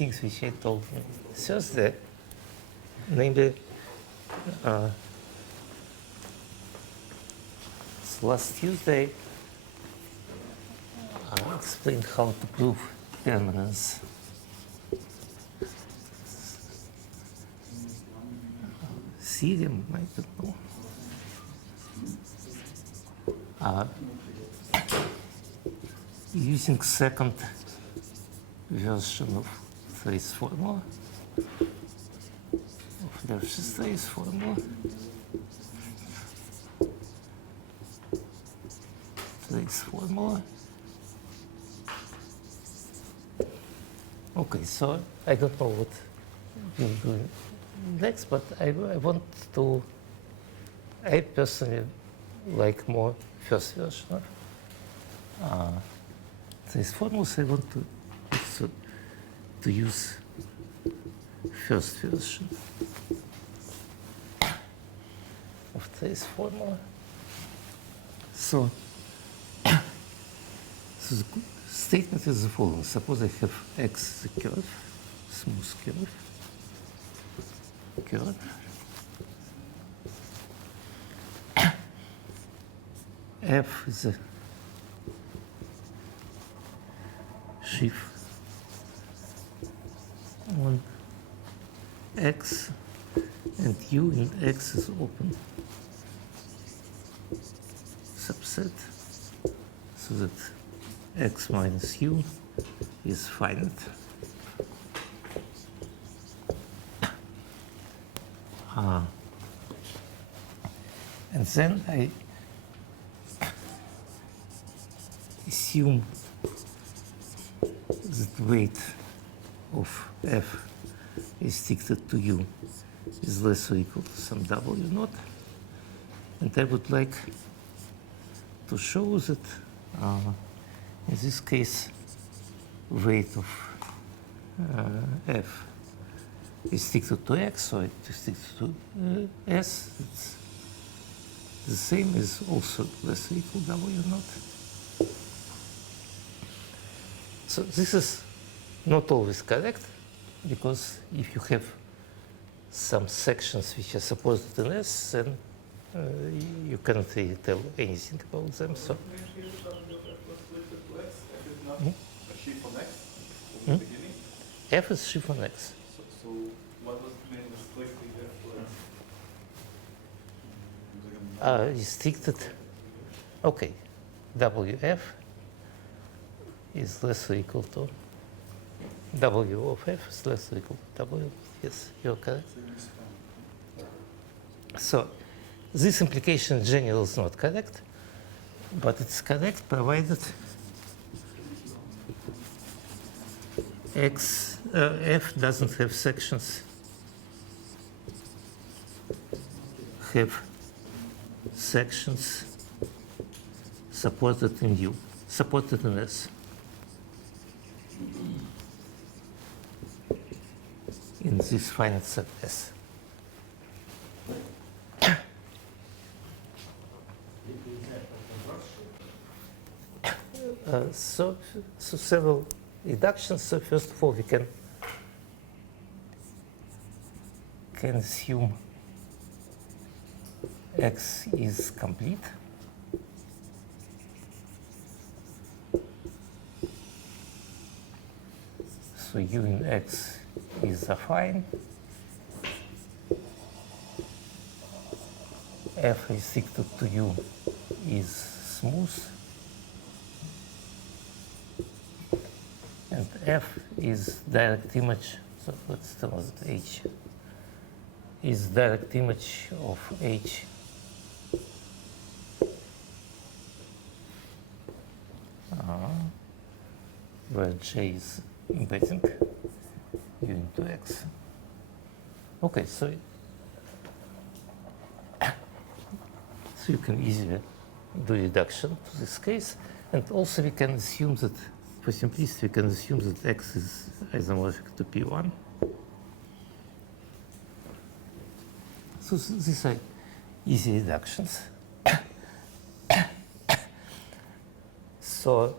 things which I told on Thursday, namely, last Tuesday, I explained how to prove permanence. Theorem, I don't know. Using second version of trace formula, of Lefschetz trace formula. Trace formula. Okay, so I don't know what we'll do next, but I want to, I personally like more first version of these formulas. I want to use first version of this formula. So the statement is the following. Suppose I have X is a curve, smooth curve. F is a sheaf on X, and U in X is open subset, so that X minus U is finite. And then I assume that weight of F is dictated to U is less or equal to some W naught. And I would like to show that in this case weight of F is dictated to X, so it is dictated to S. It's the same is also less or equal W naught. So this is not always correct, because if you have some sections which are supposed in S, then you cannot really tell anything about them. So F is sheaf on X. So what was the main mistake F? Restricted. Okay, WF is less or equal to W of F is less or equal to W. Yes, you're correct. So this implication in general is not correct, but it's correct provided F doesn't have sections, supported in U, supported in S. In this finite set S. So several reductions. So first of all, we can assume X is complete. So U in X is affine. F is dictated to U is smooth. And F is direct image, so let's tell us that H is direct image of H where J is embedding U into X. Okay, so you can easily do reduction to this case, and also we can assume that, for simplicity, we can assume that X is isomorphic to P1. So these are easy reductions. So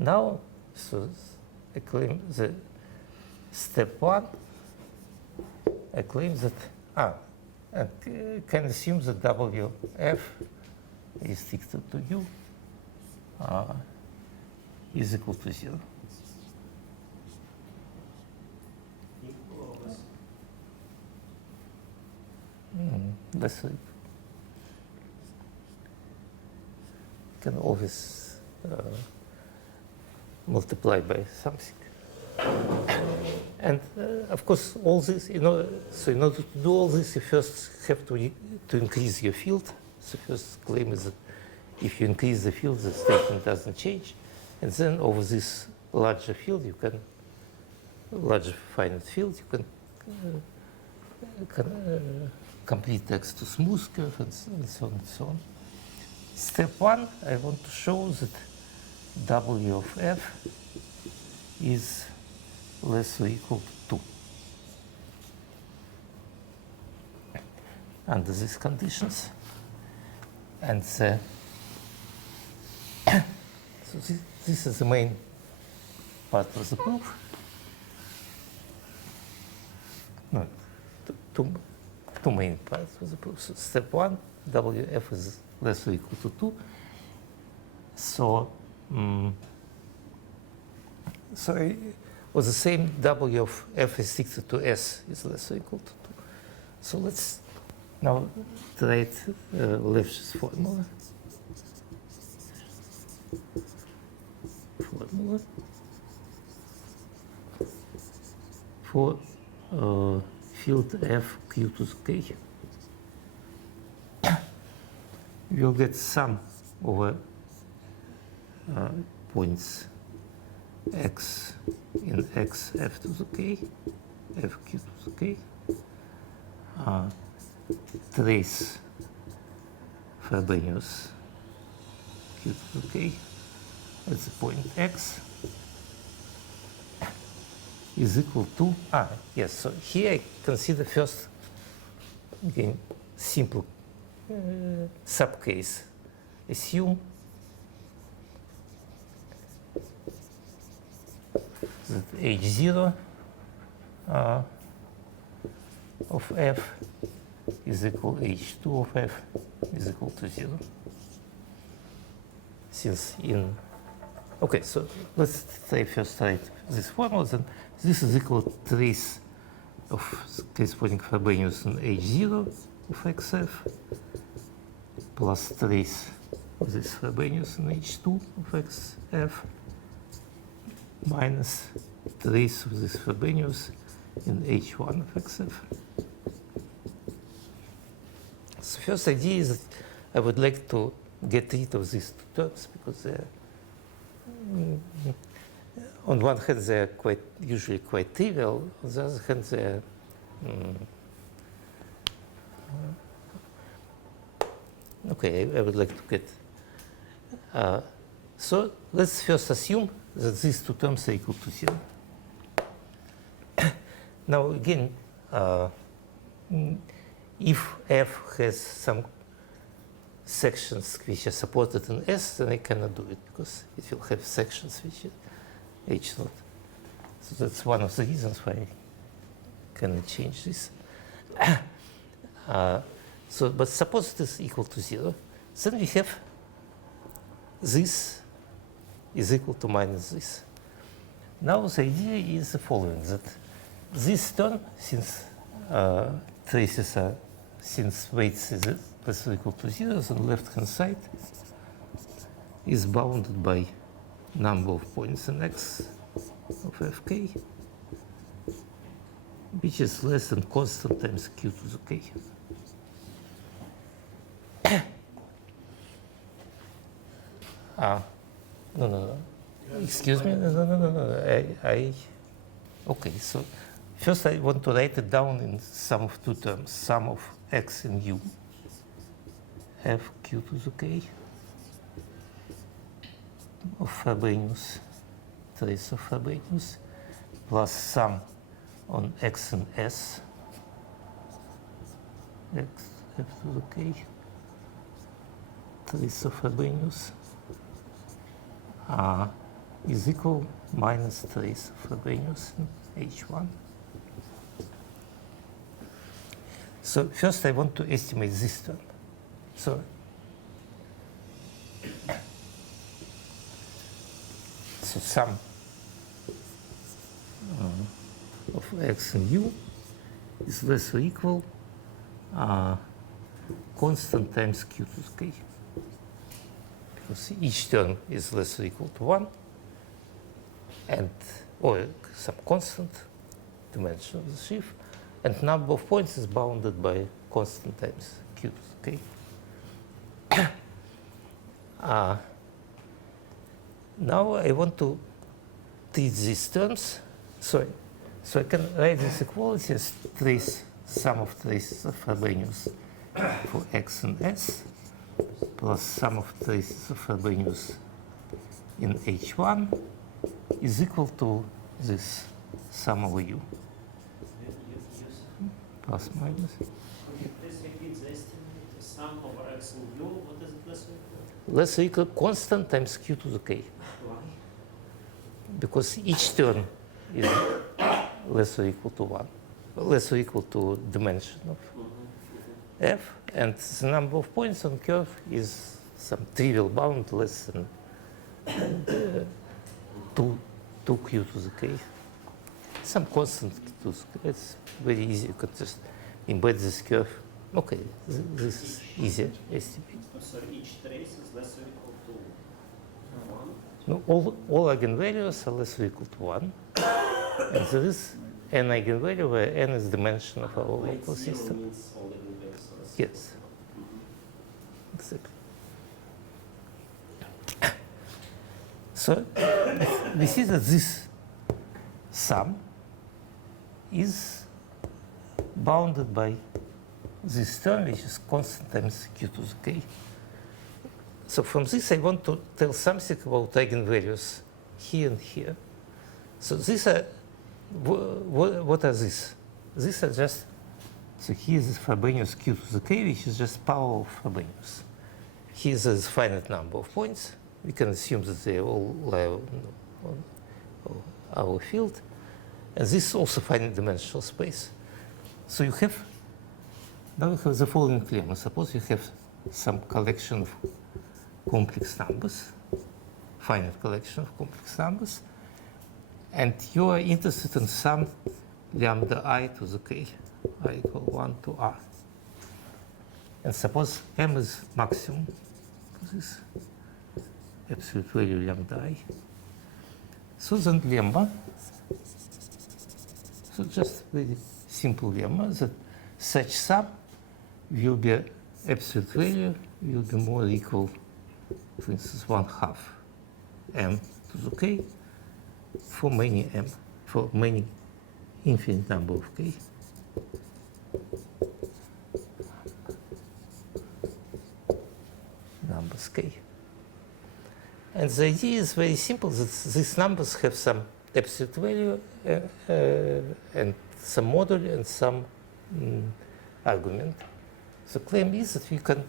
Now, so I claim the step one, I claim that, and can assume that WF is equal to U is equal to 0. Equal or less? Let's see. Can always multiply by something. And of course, all this, so in order to do all this, you first have to increase your field. So first claim is that if you increase the field, the statement doesn't change. And then over this larger field, larger finite field, you can complete text to smooth curve and so on and so on. Step one, I want to show that W of f is less or equal to 2 under these conditions. And so this is the main part of the proof. No, two main parts of the proof. So step one, WF is less or equal to 2. So, or the same W of f is equal to S is less or equal to 2. So let's now write Lefsch's formula. For field f q to the k. We'll get sum over points x in x f to the k, f q to the k, trace Frobenius q to the k at the point x is equal to, yes, so here I consider first, again, simple subcase. Assume that H0 of f is equal H2 of f is equal to 0. Since in, okay, so let's say first write this formula, then this is equal to trace of corresponding Frobenius in H0 of xf plus trace of this Frobenius in H2 of xf minus trace of this Frobenius in H1 of xf. So first idea is that I would like to get rid of these two terms because they're, on one hand, they're usually quite trivial. On the other hand, they're okay. I would like to get. So let's first assume that these two terms are equal to 0. Now again, if f has some sections which are supported in S, then I cannot do it because it will have sections which are H0. So that's one of the reasons why I cannot change this. But suppose it is equal to 0, then we have this is equal to minus this. Now the idea is the following, that this term, since traces are, since weights is less or equal to 0, then left-hand side is bounded by number of points in x of fk, which is less than constant times q to the k. No. Excuse me. No. Okay, so first I want to write it down in sum of two terms, sum of x and u, f q to the k of Frobenius, trace of Frobenius, plus sum on x and s, x f to the k, trace of Frobenius, is equal minus trace of Frobenius in H1. So first I want to estimate this term. So sum of x and u is less or equal constant times q to the k. Because each term is less or equal to 1, and or some constant dimension of the sheaf, and number of points is bounded by constant times q to the k. Now I want to treat these terms. So I can write this equality as trace sum of traces of Frobenius for x and s plus sum of traces of Frobenius in H1 is equal to this sum over u. Plus minus. Could you please repeat the estimate? The sum over x and u, what is it less or equal? Less or equal constant times q to the k. Why? Because each term is less or equal to 1, less or equal to dimension of f, and the number of points on curve is some trivial bound less than 2q to the k. Some constant to the k. It's very easy. You can just embed this curve. Okay, this is easier estimate. So each trace is less or equal to 1? No, all eigenvalues are less or equal to 1. And there is an eigenvalue where n is dimension of our local system. Means all eigenvalues are less. Yes. Exactly. So we see that this sum is bounded by this term, which is constant times q to the k. So from this, I want to tell something about eigenvalues here and here. So these are, what are these? These are just, so here is Frobenius q to the k, which is just power of Frobenius. Here is a finite number of points. We can assume that they all lie on our field. And this is also finite dimensional space. So you have, now you have the following lemma. Suppose you have some collection of complex numbers, finite collection of complex numbers, and you are interested in some lambda I to the k, I equal 1 to r. And suppose m is maximum for this absolute value lambda I. So then lemma, so just very simple lemma that such sum will be absolute value will be more equal, for instance, 1/2 m to the k for many m, for many infinite number of k. Numbers k. And the idea is very simple, that these numbers have some absolute value and some moduli and some argument. The claim is that we can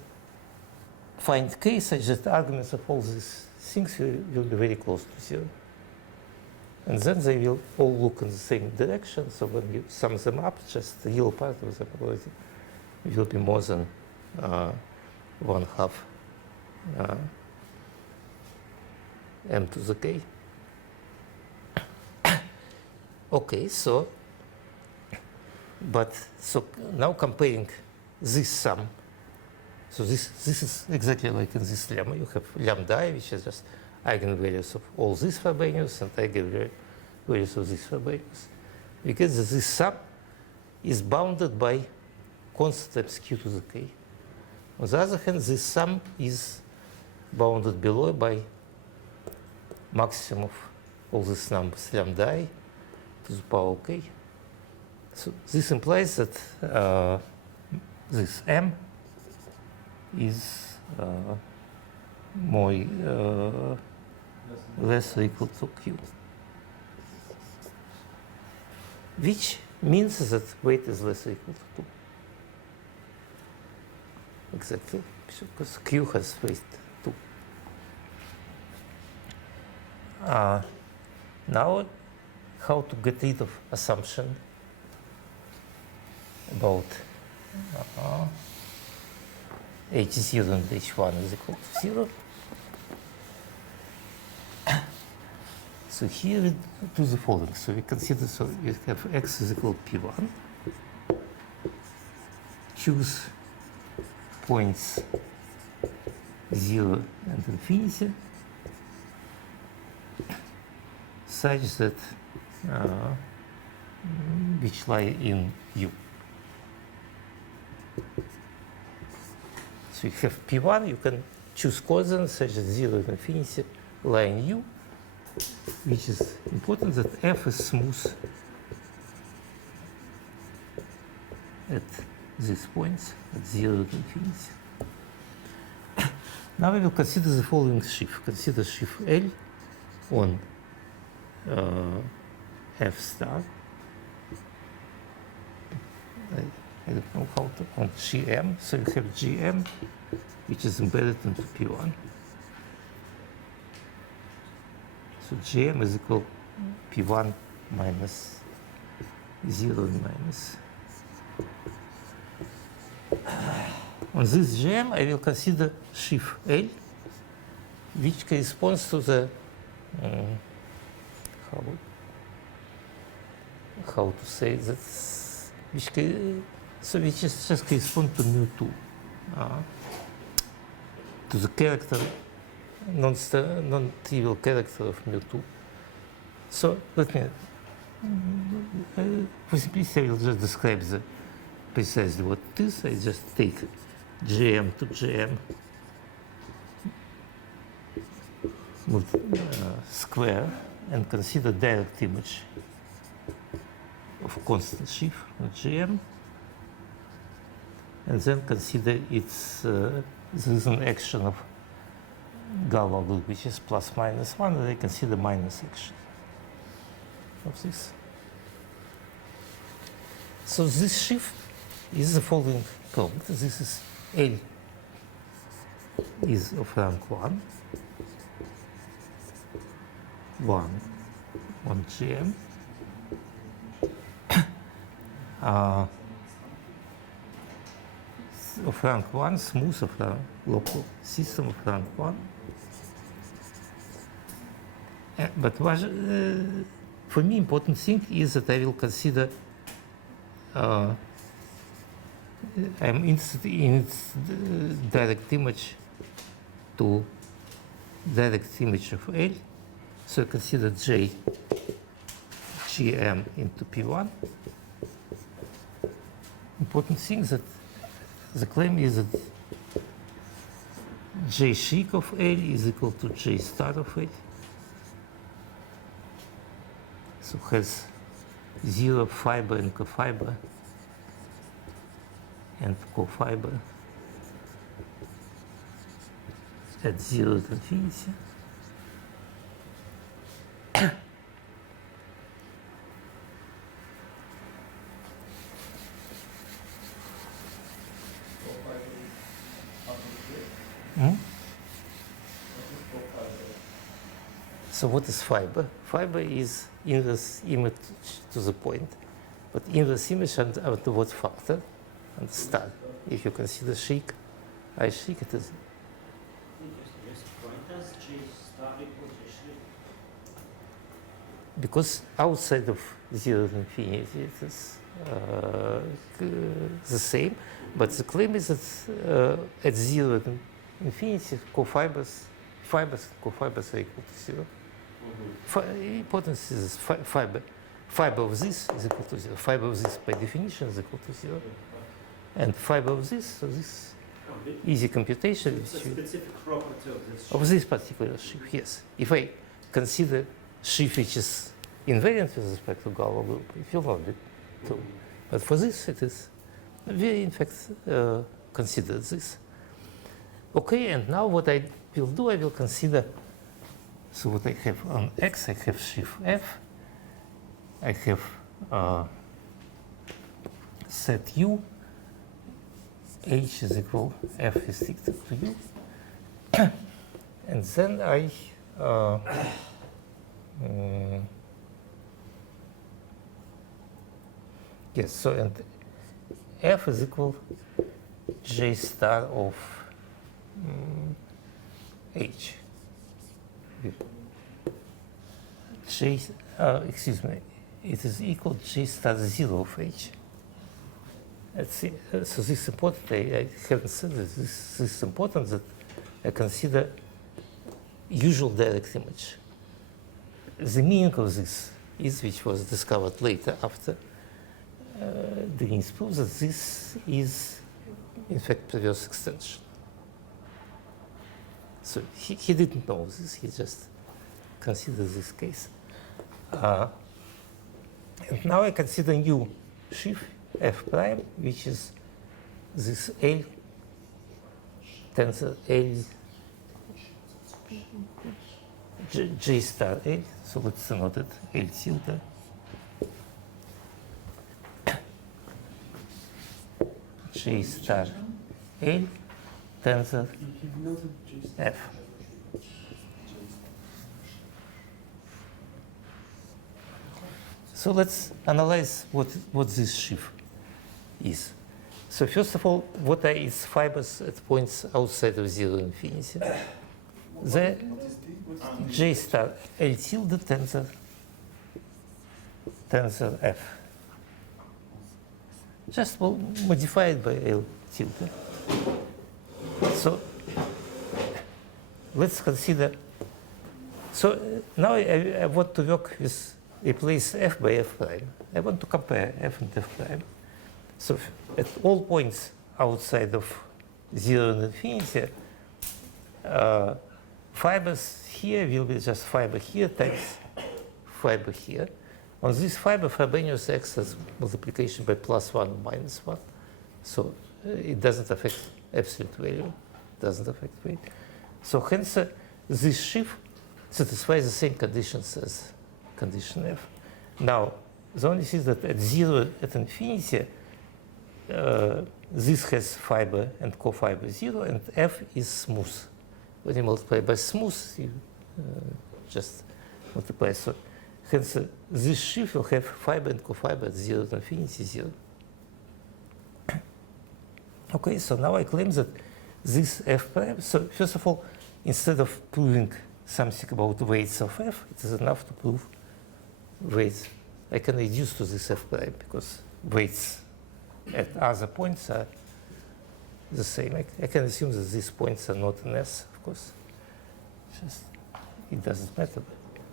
find k such that arguments of all these things will be very close to 0. And then they will all look in the same direction, so when you sum them up, just the yellow part of them will be more than 1/2 m to the k. Okay, so now comparing this sum, so this is exactly like in this lemma. You have lambda I, which is just eigenvalues of all these Frobenius and eigenvalues of these Frobenius. We get that this sum is bounded by constant times q to the k. On the other hand, this sum is bounded below by maximum of all these numbers lambda I to the power k. So this implies that this m is more less or equal to q, which means that weight is less or equal to 2. Exactly, because q has weight 2. Now, how to get rid of assumption about h0 and h1 is equal to 0. So here we do the following. So we consider, so we have x is equal to p1. Choose points 0 and infinity such that which lie in U. So you have P1, you can choose coordinates such as 0 and infinity lie in U, which is important that F is smooth at these points, at 0 and infinity. Now we will consider the following sheaf. Consider sheaf L on F star. I don't know how to, on GM. So you have GM, which is embedded into P1. So GM is equal to P1 minus 0 and minus. On this GM, I will consider sheaf L, which corresponds to the how to say that, which is just correspond to mu2, to the character, non-trivial character of mu2. So let me, for simplicity, I will just describe precisely what it is. I just take GM to GM square and consider direct image of constant sheaf of GM, and then consider its there is an action of Galois loop which is plus minus 1, and I consider minus action of this. So this sheaf is the following product. This is L is of rank 1 on GM. Of rank 1, smooth of rank, local system of rank 1. But for me, important thing is that I will consider I'm interested in its direct image to direct image of L. So I consider J GM into P1. Important thing that the claim is that J chic of L is equal to J star of L. So has 0 fiber and cofiber and cofiber at 0 to infinity. So what is fiber? Fiber is inverse image to the point, but inverse image under what factor? And star. If you consider chic, I chic it is. Because outside of 0 to infinity it is the same, but the claim is that at 0 to infinity cofibers and cofibers are equal to 0. Importance is fiber. Fiber of this is equal to 0. Fiber of this, by definition, is equal to 0. And fiber of this, so this easy computation. It's a specific property of this particular sheaf, yes. If I consider sheaf which is invariant with respect to Galois group, it will not be true. But for this, it is. We, in fact, consider this. Okay, and now what I will do, I will consider. So what I have on X, I have sheaf F. I have set U. H is equal F restricted to U. And then I Yes, so and F is equal J star of H. J, excuse me, it is equal to J star 0 of H. So this is important. I haven't said this. This is important that I consider usual direct image. The meaning of this is, which was discovered later after Denis proof, that this is in fact perverse extension. So he didn't know this. He just considered this case. And now I consider new sheaf F prime, which is this L tensor L J star L. So let's denote it L tilde. J star L tensor F. So let's analyze what this sheaf is. So first of all, what are its fibers at points outside of zero infinity? The J star L tilde tensor F. Just we'll modify it by L tilde. So let's consider. So now I want to work with replace F by F prime. I want to compare F and F prime. So at all points outside of zero and infinity, fibers here will be just fiber here times fiber here. On this fiber, Frobenius acts as multiplication by +1 or -1. So it doesn't affect absolute value, doesn't affect weight. So hence, this sheaf satisfies the same conditions as condition F. Now, the only thing is that at zero, at infinity, this has fiber and co-fiber 0, and F is smooth. When you multiply by smooth, you just multiply. So hence, this sheaf will have fiber and co-fiber at 0 to infinity 0. Okay, so now I claim that this F prime, so first of all, instead of proving something about weights of F, it is enough to prove weights. I can reduce to this F prime because weights at other points are the same. I can assume that these points are not in S, of course. Just, it doesn't matter.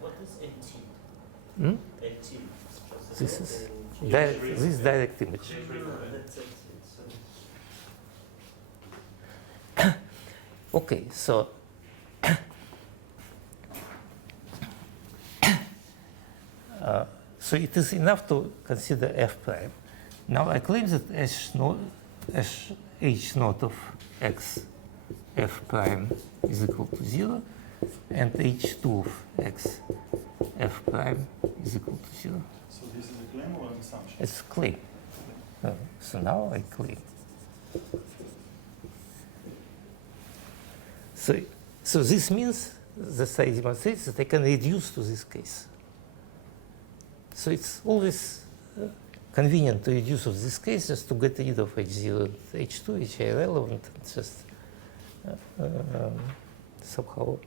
What is LT? LT. This is direct image. Okay, so so it is enough to consider F prime. Now I claim that H naught of X F prime is equal to 0, and H2 of X F prime is equal to 0. So this is a claim or an assumption? It's a claim. So now I claim. So this means that I demonstrate that I can reduce to this case. So it's always convenient to reduce to this case just to get rid of H0 and H2, which are irrelevant, and just somehow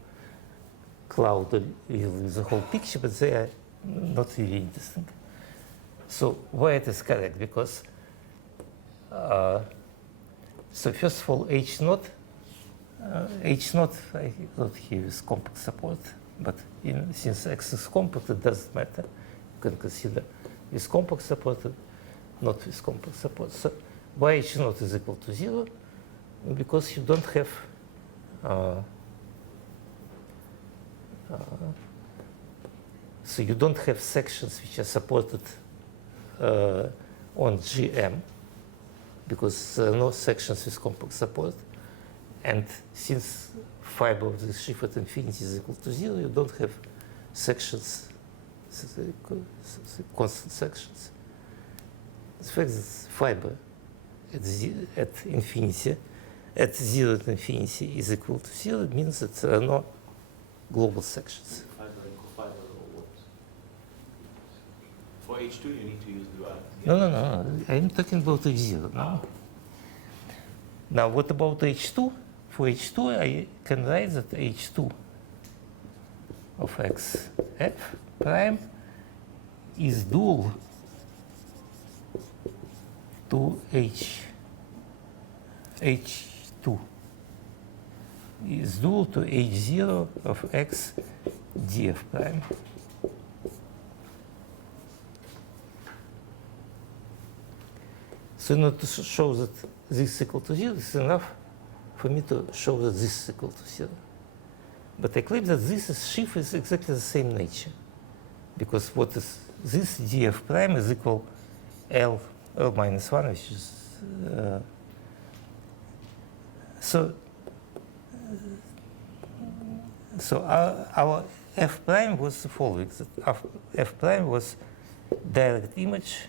cloud the whole picture, but they are not really interesting. So why it is correct? Because so first of all, H naught I thought here is compact support, but since X is compact, it doesn't matter. You can consider with compact support, not with compact support. So why H naught is equal to 0? Because you don't have so you don't have sections which are supported on GM, because there are no sections with compact support. And since fiber of this sheaf at infinity is equal to 0, you don't have sections, constant sections. The fact that fiber at infinity, at 0 to infinity is equal to 0 means that there are no global sections. Fiber and co-fiber or what? For H2, you need to use duality. No. I'm talking about H0 now. Now, what about H2? For H2, I can write that H2 of x f prime is dual to H2. Is dual to H0 of x df prime. So in order to show that this is equal to 0, it's enough for me to show that this is equal to 0. But I claim that this sheaf is exactly the same nature. Because what is this df prime is equal L minus 1, which is so our f prime was the following. That f prime was direct image,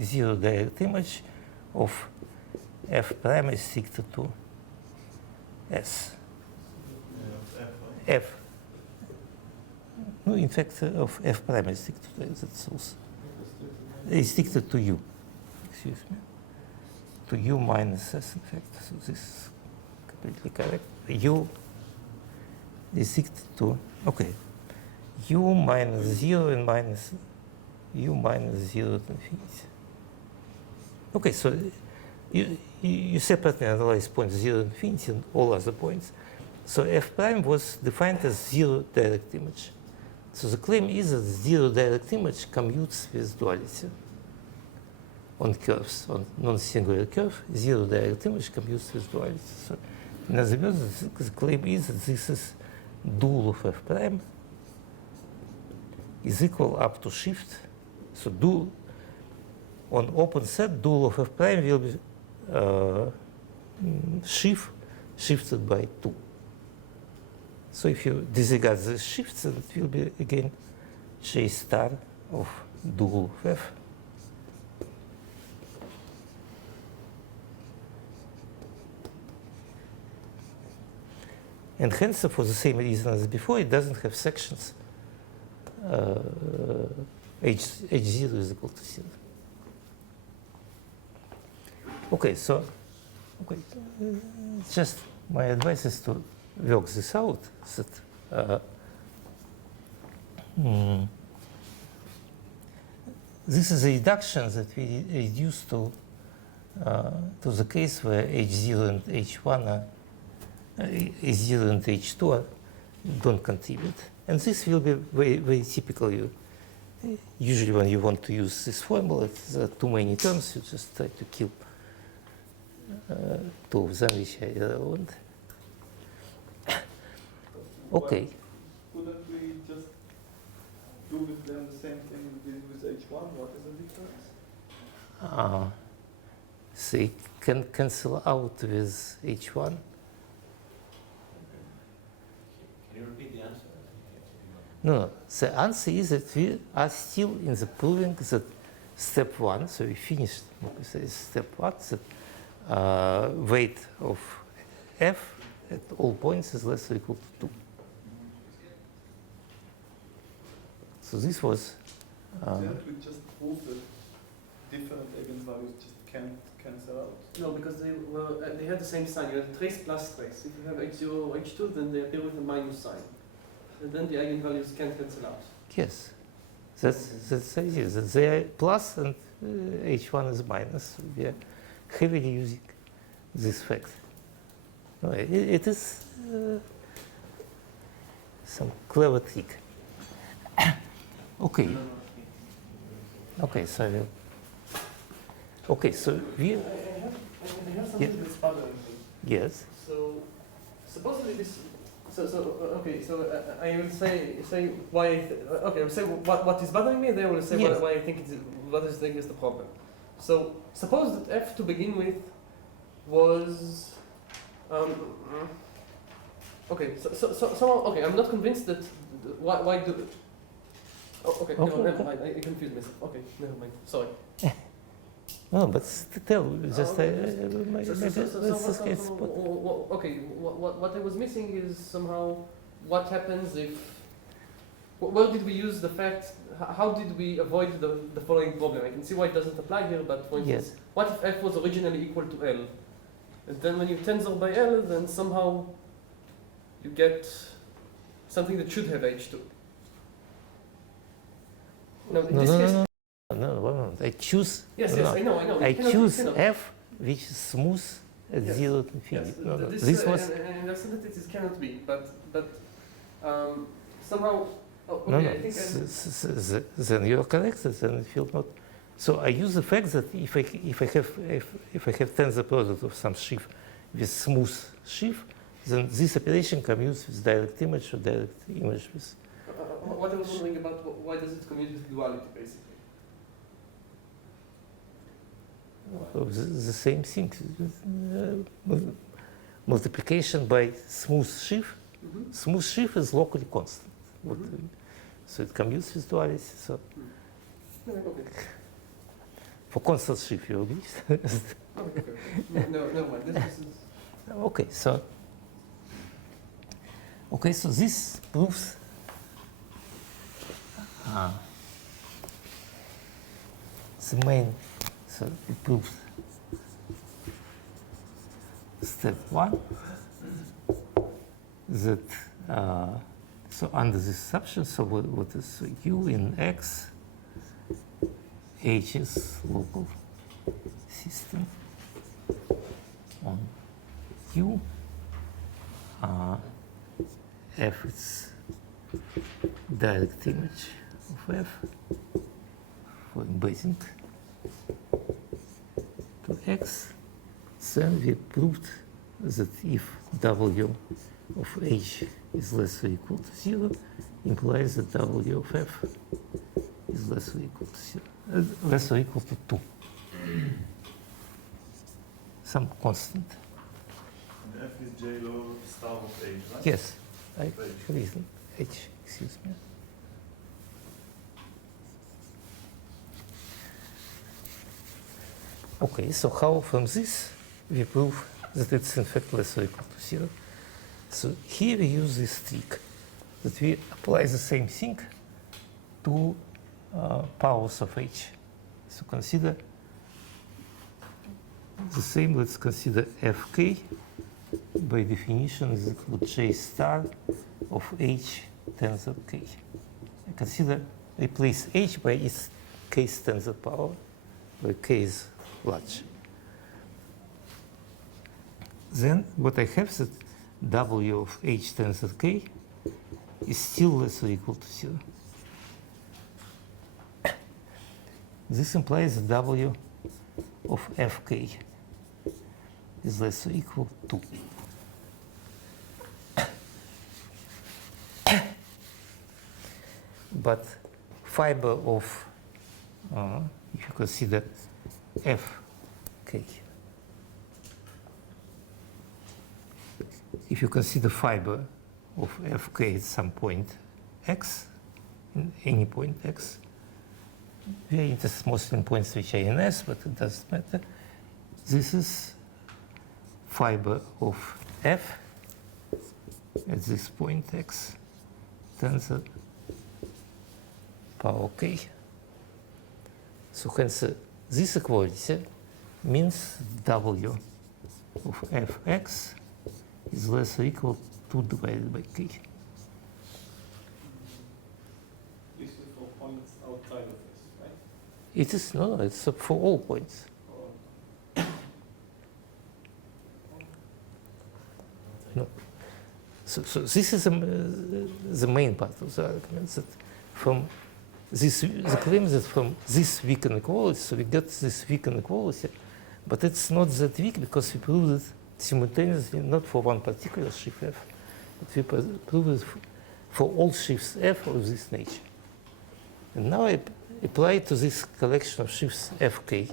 0 direct image of f prime is restricted to S. F. No, in fact, of f prime is restricted to S. That's also restricted to U. Excuse me. To U minus S, in fact. So this is completely correct. U is restricted to, okay, U minus 0 and minus U minus 0 to infinity. Okay, so you separately analyze points 0 and infinity and all other points. So f prime was defined as 0 direct image. So the claim is that 0 direct image commutes with duality on curves, on non-singular curve. 0 direct image commutes with duality. So in other words, the claim is that this is dual of f prime is equal up to shift. So dual on open set, dual of f prime will be shifted by 2. So if you disregard the shifts, then it will be again J star of dual of f. And hence, for the same reason as before, it doesn't have sections. H0 is equal to 0. Okay, so just my advice is to work this out. That this is a reduction that we reduce to the case where H0 and H1 are, H0 and H2 don't contribute. And this will be very, very typical. Usually when you want to use this formula, if there are too many terms, you just try to kill two of them which are irrelevant. Okay. Couldn't we just do with them the same thing we did with H1? What is the difference? So you can cancel out with H1. Can you repeat the answer? No, the answer is that we are still in the proving that step 1, so we finished step 1, that weight of f at all points is less or equal to 2. So this was... Didn't we just prove that different eigenvalues just can't cancel out? No, because they had the same sign. You have trace plus trace. If you have H0 or H2, then they appear with a minus sign. And then the eigenvalues can't cancel out. Yes, that's the idea. That they are plus and H1 is minus. We are heavily using this fact. No, it is some clever trick. Okay. Okay, so okay, so we. I have something that's bothering me. Yes. So supposedly this. Okay. So I will say why. Okay, I will say what is bothering me. Then I will say yes. why I think what is the problem. So suppose that f to begin with was. Okay. So okay. I'm not convinced that why do. Oh, okay. Okay, No, never mind. I confused myself. Okay, never mind. Sorry. No, but tell just okay. What I was missing is somehow what happens if Where did we use the fact? How did we avoid the following problem? I can see why it doesn't apply here, but for instance, Yes. what if f was originally equal to L? And then when you tensor by L, then somehow you get something that should have H2. No, in No, this no, case, no, no, no, one moment. I choose. yes, no, yes, I know. I You cannot- choose you cannot. F, which is smooth at Yes. 0 to Yes, infinity. No, no. this, This was and I've said that it cannot be, but somehow. Oh, okay, no, no. I think Then you are correct. Then it will not. So I use the fact that if I have tensor product of some sheaf with smooth sheaf, then this operation commutes with direct image or direct image with. what I was wondering about, why does it commute with duality, basically? The same thing. Multiplication by smooth sheaf. Mm-hmm. Smooth sheaf is locally constant. So it commutes with duality. So Okay. for constant sheaf, you agree? Okay. No, mind. This is. Okay, so this proves the main. So it proves step 1 that so under this assumption, so what is U in X, H is local system on U, F is direct image of F for embedding to X. Then we proved that if W of H is less or equal to 0, implies that W of F is less or equal to 0, less or equal to 2. Some constant. And F is J log star of H, right? Yes, I H. reason H, excuse me. Okay, so how from this we prove that it's in fact less or equal to 0? So here we use this trick, that we apply the same thing to powers of H. So consider the same, let's consider Fk by definition is equal to J star of H tensor K. I consider replace H by its K tensor power, where K is large. Then what I have is that W of H tensor K is still less or equal to 0. This implies that W of Fk is less or equal to 2. But fiber of, if you consider Fk, if you consider fiber of Fk at some point x, in any point x, we are interested mostly in points which are in S, but it doesn't matter. This is fiber of F at this point x tensor power k. So hence this equality means W of Fx is less or equal to 2 divided by k. This is for points outside of this, right? It is, no, it's for all points. No. So this is the main part of the argument, that from this, the claim that from this weak inequality, so we get this weak inequality, but it's not that weak because we proved it simultaneously, not for one particular sheaf F, but we proved it for all sheaves F of this nature. And now I apply it to this collection of sheaves Fk.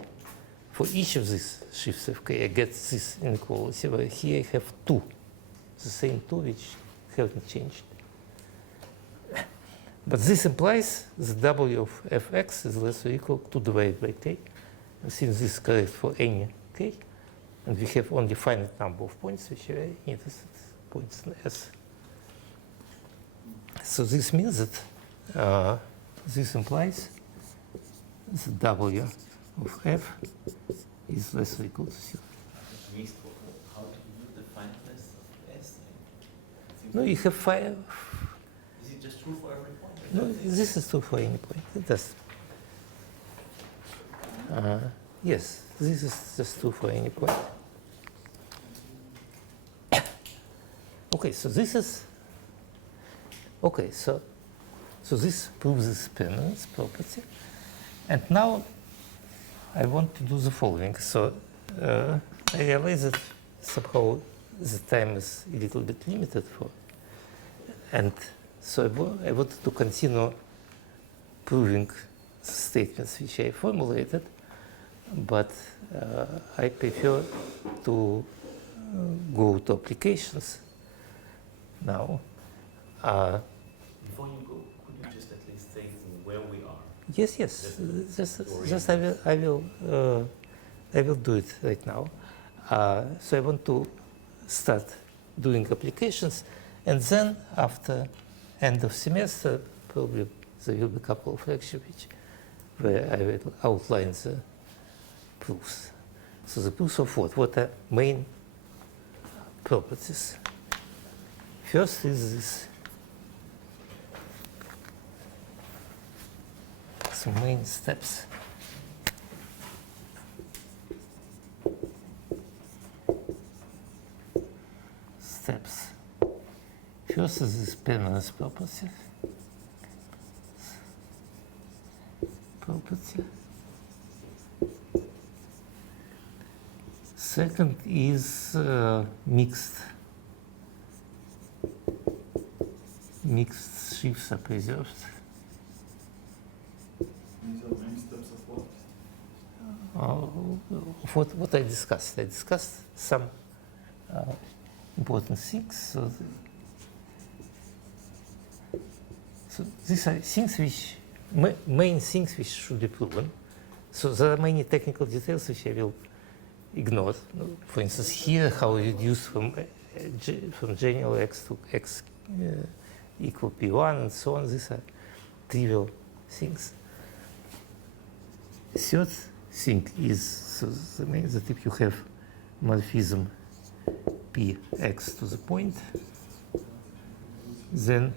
For each of these sheaves Fk, I get this inequality, where here I have 2, the same 2 which haven't changed. But this implies that W of Fx is less or equal to 2 divided by k. And since this is correct for any k, and we have only finite number of points which are interested, points in S. So this means that this implies the W of F is less or equal to 0. How do you define this of S? No, you have 5. Is it just true for every point? No, this is true for any point. It does. Yes, this is just true for any point. Okay, so this is okay. So this proves this permanence property, and now I want to do the following. So I realize that somehow the time is a little bit limited for, and so I wanted to continue proving the statements which I formulated, but I prefer to go to applications now. Before you go, could you just at least say where we are? Yes. Just I will do it right now. So I want to start doing applications, and then after end of semester, probably there will be a couple of lectures where I will outline the proofs. So the proofs of what? What are main properties? First is this. Some main steps. First is this permanence property. Second is mixed sheaves are preserved. These are main steps of what? What I discussed. I discussed some important things. So these are things which, main things which should be proven. So there are many technical details which I will ignore. For instance, here how you reduce from general x to x equal p1 and so on. These are trivial things. Third thing is so that if you have morphism px to the point, then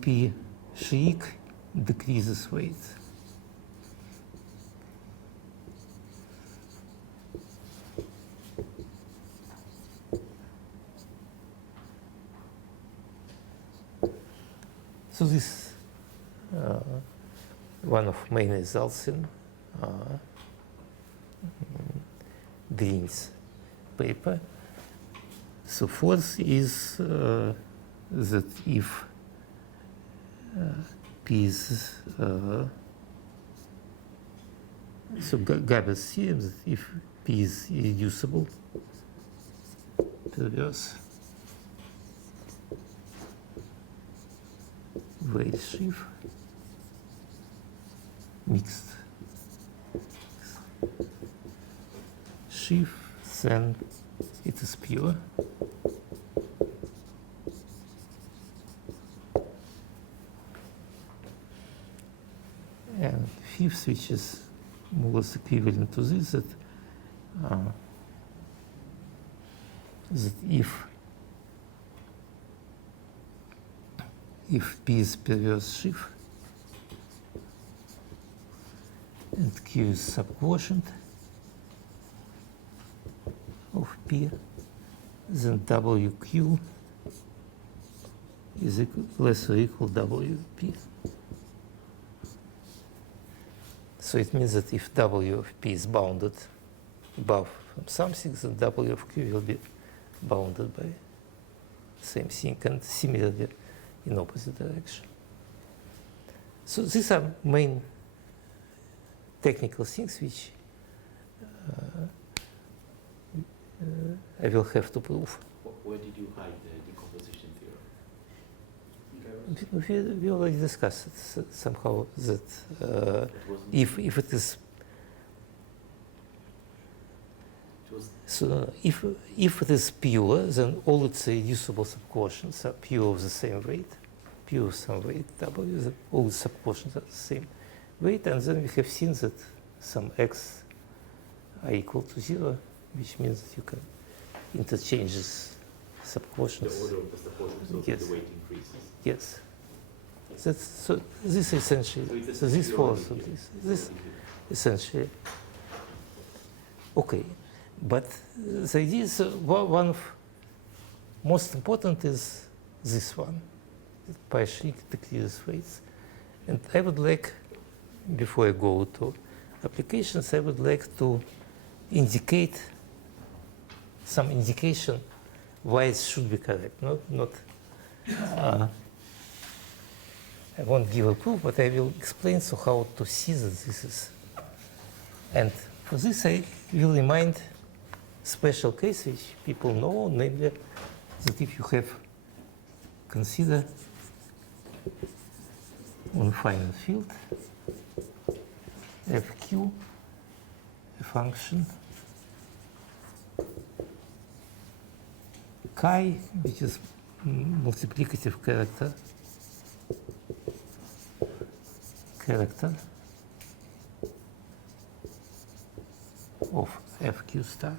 p sheik decreases weight. So this one of main results in Green's paper. So fourth is that if P is so Gaber's theorem that if P is irreducible, perverse Weyl sheaf mixed sheaf, then it is pure. And fifth, which is more or less equivalent to this, that if P is perverse sheaf and Q is subquotient of P, then WQ is less or equal WP. So it means that if W of P is bounded above from something, then W of Q will be bounded by same thing, and similarly in opposite direction. So these are main technical things which I will have to prove. Where did you hide the decomposition theorem? We already discussed it somehow that if it is so if it is pure, then all its reducible subquotients are pure of the same weight, P of some weight W, that all the subquotients are the same weight, and then we have seen that some x are equal to 0, which means that you can interchange these subquotients. The order of the subquotient is also Yes. the weight increases. Yes. So this essentially, so this follows from this essentially. Okay, but the idea is one of most important is this one, partially decreases weights. And I would like, before I go to applications, I would like to indicate some indication why it should be correct. Not I won't give a proof, but I will explain so how to see that this is. And for this, I will remind special case which people know, namely that if you have consider on a finite field fq a function chi, which is multiplicative character of fq star,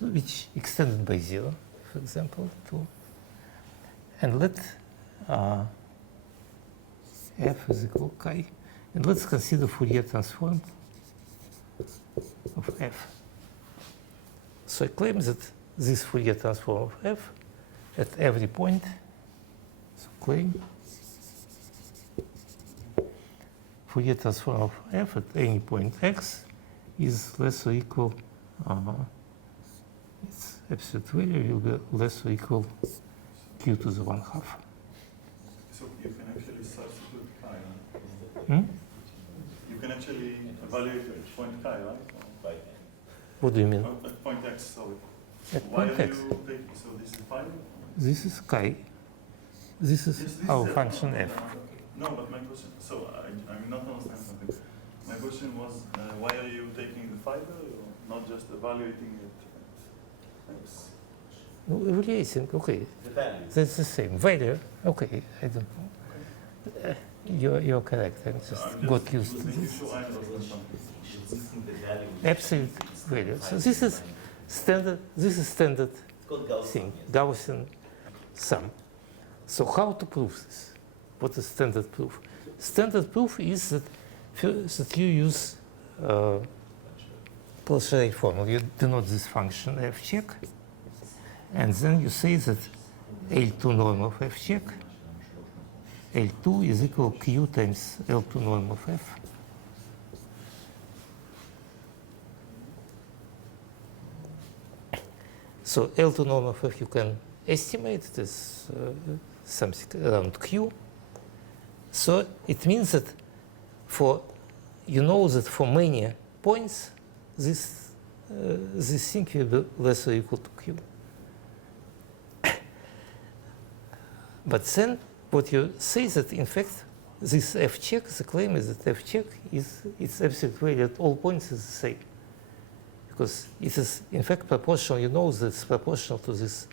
which extended by 0, for example, to, and let f is equal chi, and let's consider Fourier transform of f. So I claim that this Fourier transform of f at every point, so claim Fourier transform of f at any point x is less or equal, its absolute value will be less or equal q to the 1/2. So you can actually substitute chi, right? Hmm? You can actually evaluate point chi, right? What do you mean? At point x, sorry. At Why point are x. you taking, so this is pi? This is chi. This is Yes, this our is function no, f. No, but my question, so I'm not understanding something. My question was, why are you taking the fiber, or not just evaluating it at x? No, evaluating, okay. The value. That's the same. Value, okay, I don't know. You're correct. I just got used to making this. sure I understand something. Existing the value. Absolute value. So this is standard. This is standard It's called Gaussian. thing. Yes. Gaussian sum. So how to prove this? What is standard proof? Standard proof is that that you use Poisson formula. You denote this function f check, and then you say that L2 norm of f check, L2 is equal q times L2 norm of f. So L2 norm of f you can estimate it as something around q. So it means that you know that for many points this thing will be less or equal to q. But then what you say that in fact this f check, the claim is that f check is its absolute value at all points is the same. Because it is in fact proportional, you know that it's proportional to this,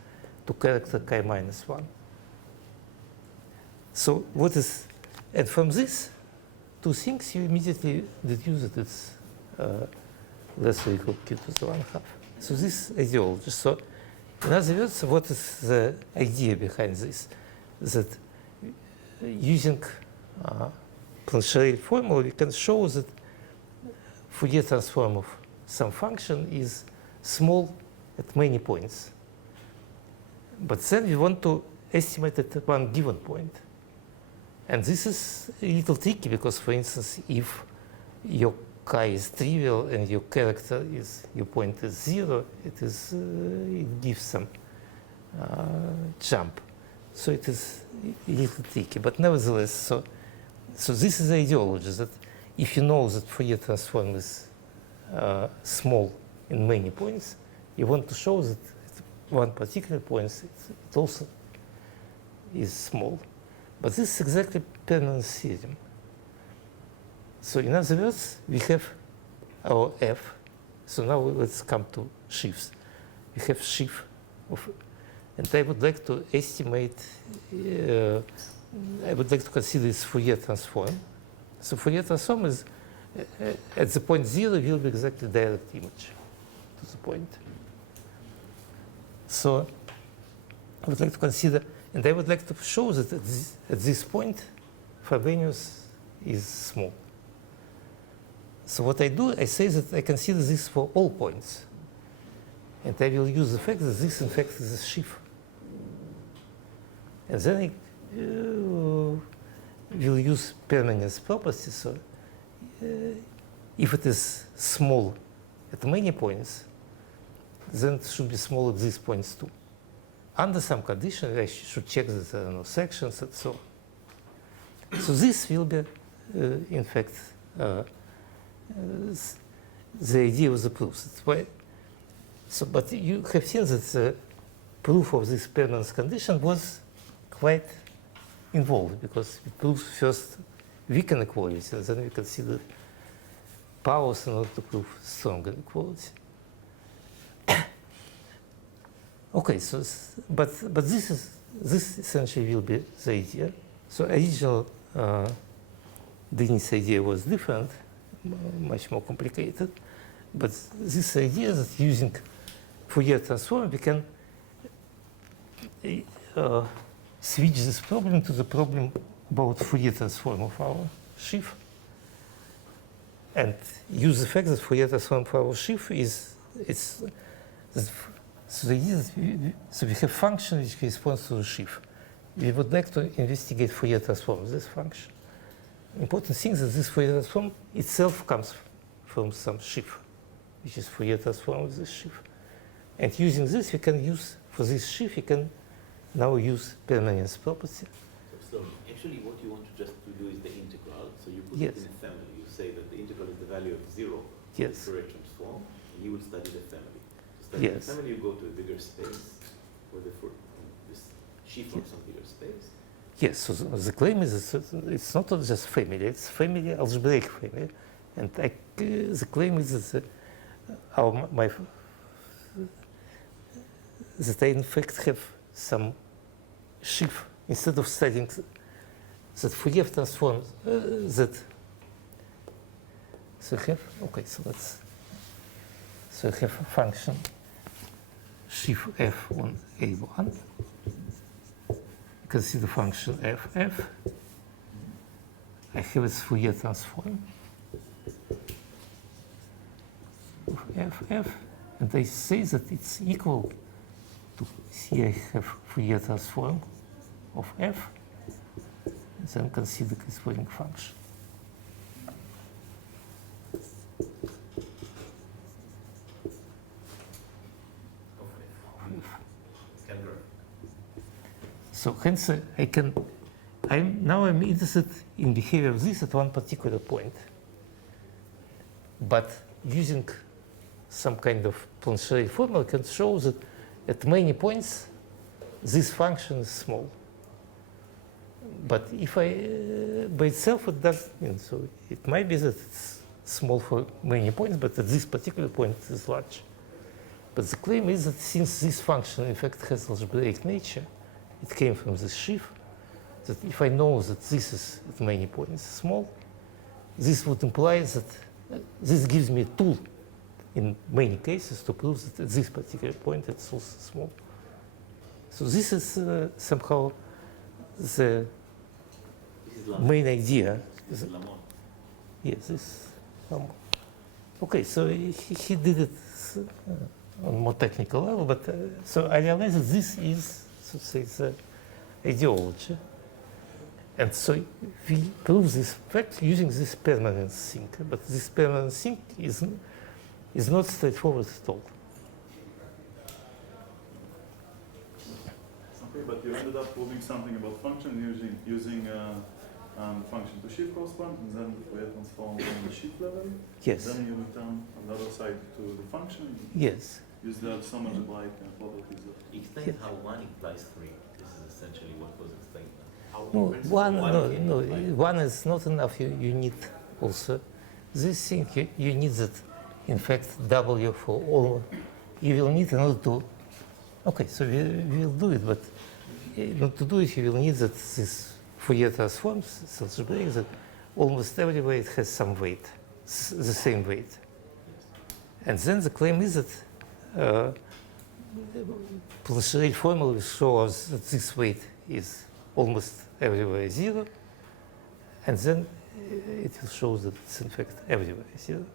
to character chi minus 1. So what is, and from this two things you immediately deduce that it's less or equal q to the 1/2. So this ideology. So in other words, what is the idea behind this? That using Poisson formula, we can show that Fourier transform of some function is small at many points. But then we want to estimate it at one given point. And this is a little tricky because, for instance, if your chi is trivial and your character is, your point is 0, it gives some jump. So it is a little tricky. But nevertheless, so this is the ideology that if you know that Fourier transform is small in many points, you want to show that at one particular point it also is small. But this is exactly permanence theorem. So in other words, we have our f. So now let's come to sheaves. We have sheaf of And I would like to estimate, I would like to consider its Fourier transform. So Fourier transform is, at the point 0, will be exactly direct image to the point. So I would like to consider, and I would like to show that at this point, Frobenius is small. So what I do, I say that I consider this for all points. And I will use the fact that this, in fact, is a sheaf. And then I will use permanence property. So if it is small at many points, then it should be small at these points too. Under some condition, I should check that there are no sections and so on. So this will be, in fact, the idea of the proofs. That's why. So, but you have seen that the proof of this permanence condition was quite involved, because we proved first weak inequality, and then we considered powers in order to prove strong inequality. Okay, so but this essentially will be the idea. So original Denis idea was different, much more complicated, but this idea that using Fourier transform we can switch this problem to the problem about Fourier transform of our sheaf, and use the fact that Fourier transform for our sheaf is so the idea that we have function which corresponds to the sheaf. We would like to investigate Fourier transform of this function. Important thing is that this Fourier transform itself comes from some sheaf, which is Fourier transform of this sheaf. And using this, we can use, for this sheaf, we can now use permanence property. So actually what you want to just to do is the integral. So you put Yes. it in a family. You say that the integral is the value of 0. Yes. The Fourier transform, and you will study the family. To study Yes. the family, you go to a bigger space, or this sheaf from some bigger space. Yes, so the claim is that it's not just family, it's family, algebraic family. And the claim is that that I in fact have some sheaf, instead of studying that Fourier transforms, so I have, okay, so I have a function sheaf f on A1. Consider function f. I have its Fourier transform of f, and I say that it's equal to, here I have Fourier transform of f, and then consider corresponding function. So hence I'm interested in behavior of this at one particular point. But using some kind of Plancheré formula, I can show that at many points this function is small. But if by itself it doesn't mean, so it might be that it's small for many points, but at this particular point it is large. But the claim is that since this function in fact has algebraic nature, it came from this sheaf, that if I know that this is at many points small, this would imply that this gives me a tool in many cases to prove that at this particular point it's also small. So this is somehow the main idea. This is Lamont. Yes, this. Okay, so he did it on more technical level, but so I realize that this is, so to say, the ideology. And so we prove this fact using this permanence thing, but this permanence thing is not straightforward at all. Okay, but you ended up proving something about function using function to sheaf correspond, and then we transform from the sheaf level. Yes. Then you return on the other side to the function. Yes. Use the some algebraic properties of. Explain Yeah. how 1 implies 3. This is essentially what was explained. How No, in principle no, can imply- one is not enough. You need also this thing. You need that, in fact, W for all. You will need in order to Okay, so we will do it, but to do it, you will need that this Fourier transforms, this algebraic, that almost every weight has some weight, the same weight. And then the claim is that Poisson formula shows that this weight is almost everywhere 0, and then it will show that it's in fact everywhere 0.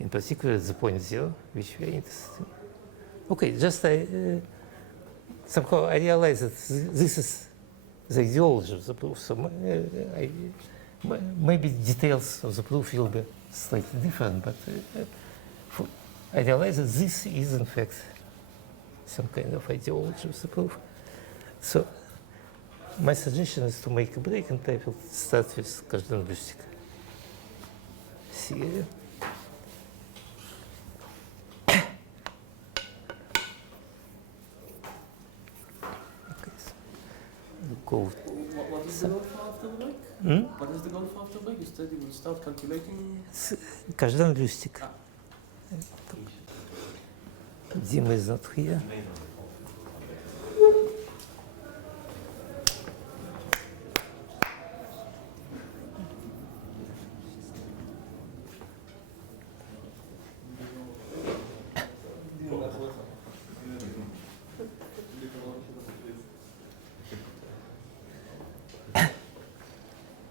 In particular, at the point 0, which we are interested in. Okay, just somehow I realize that this is the ideology of the proof, so maybe details of the proof will be slightly different, but I realize that this is in fact some kind of ideology of the proof. So my suggestion is to make a break, and I will start with Каждоналюстик theory. Go. What is the goal for after the break? What is the goal for after the break? You said you will start calculating. Каждоналюстик. Dima is not here.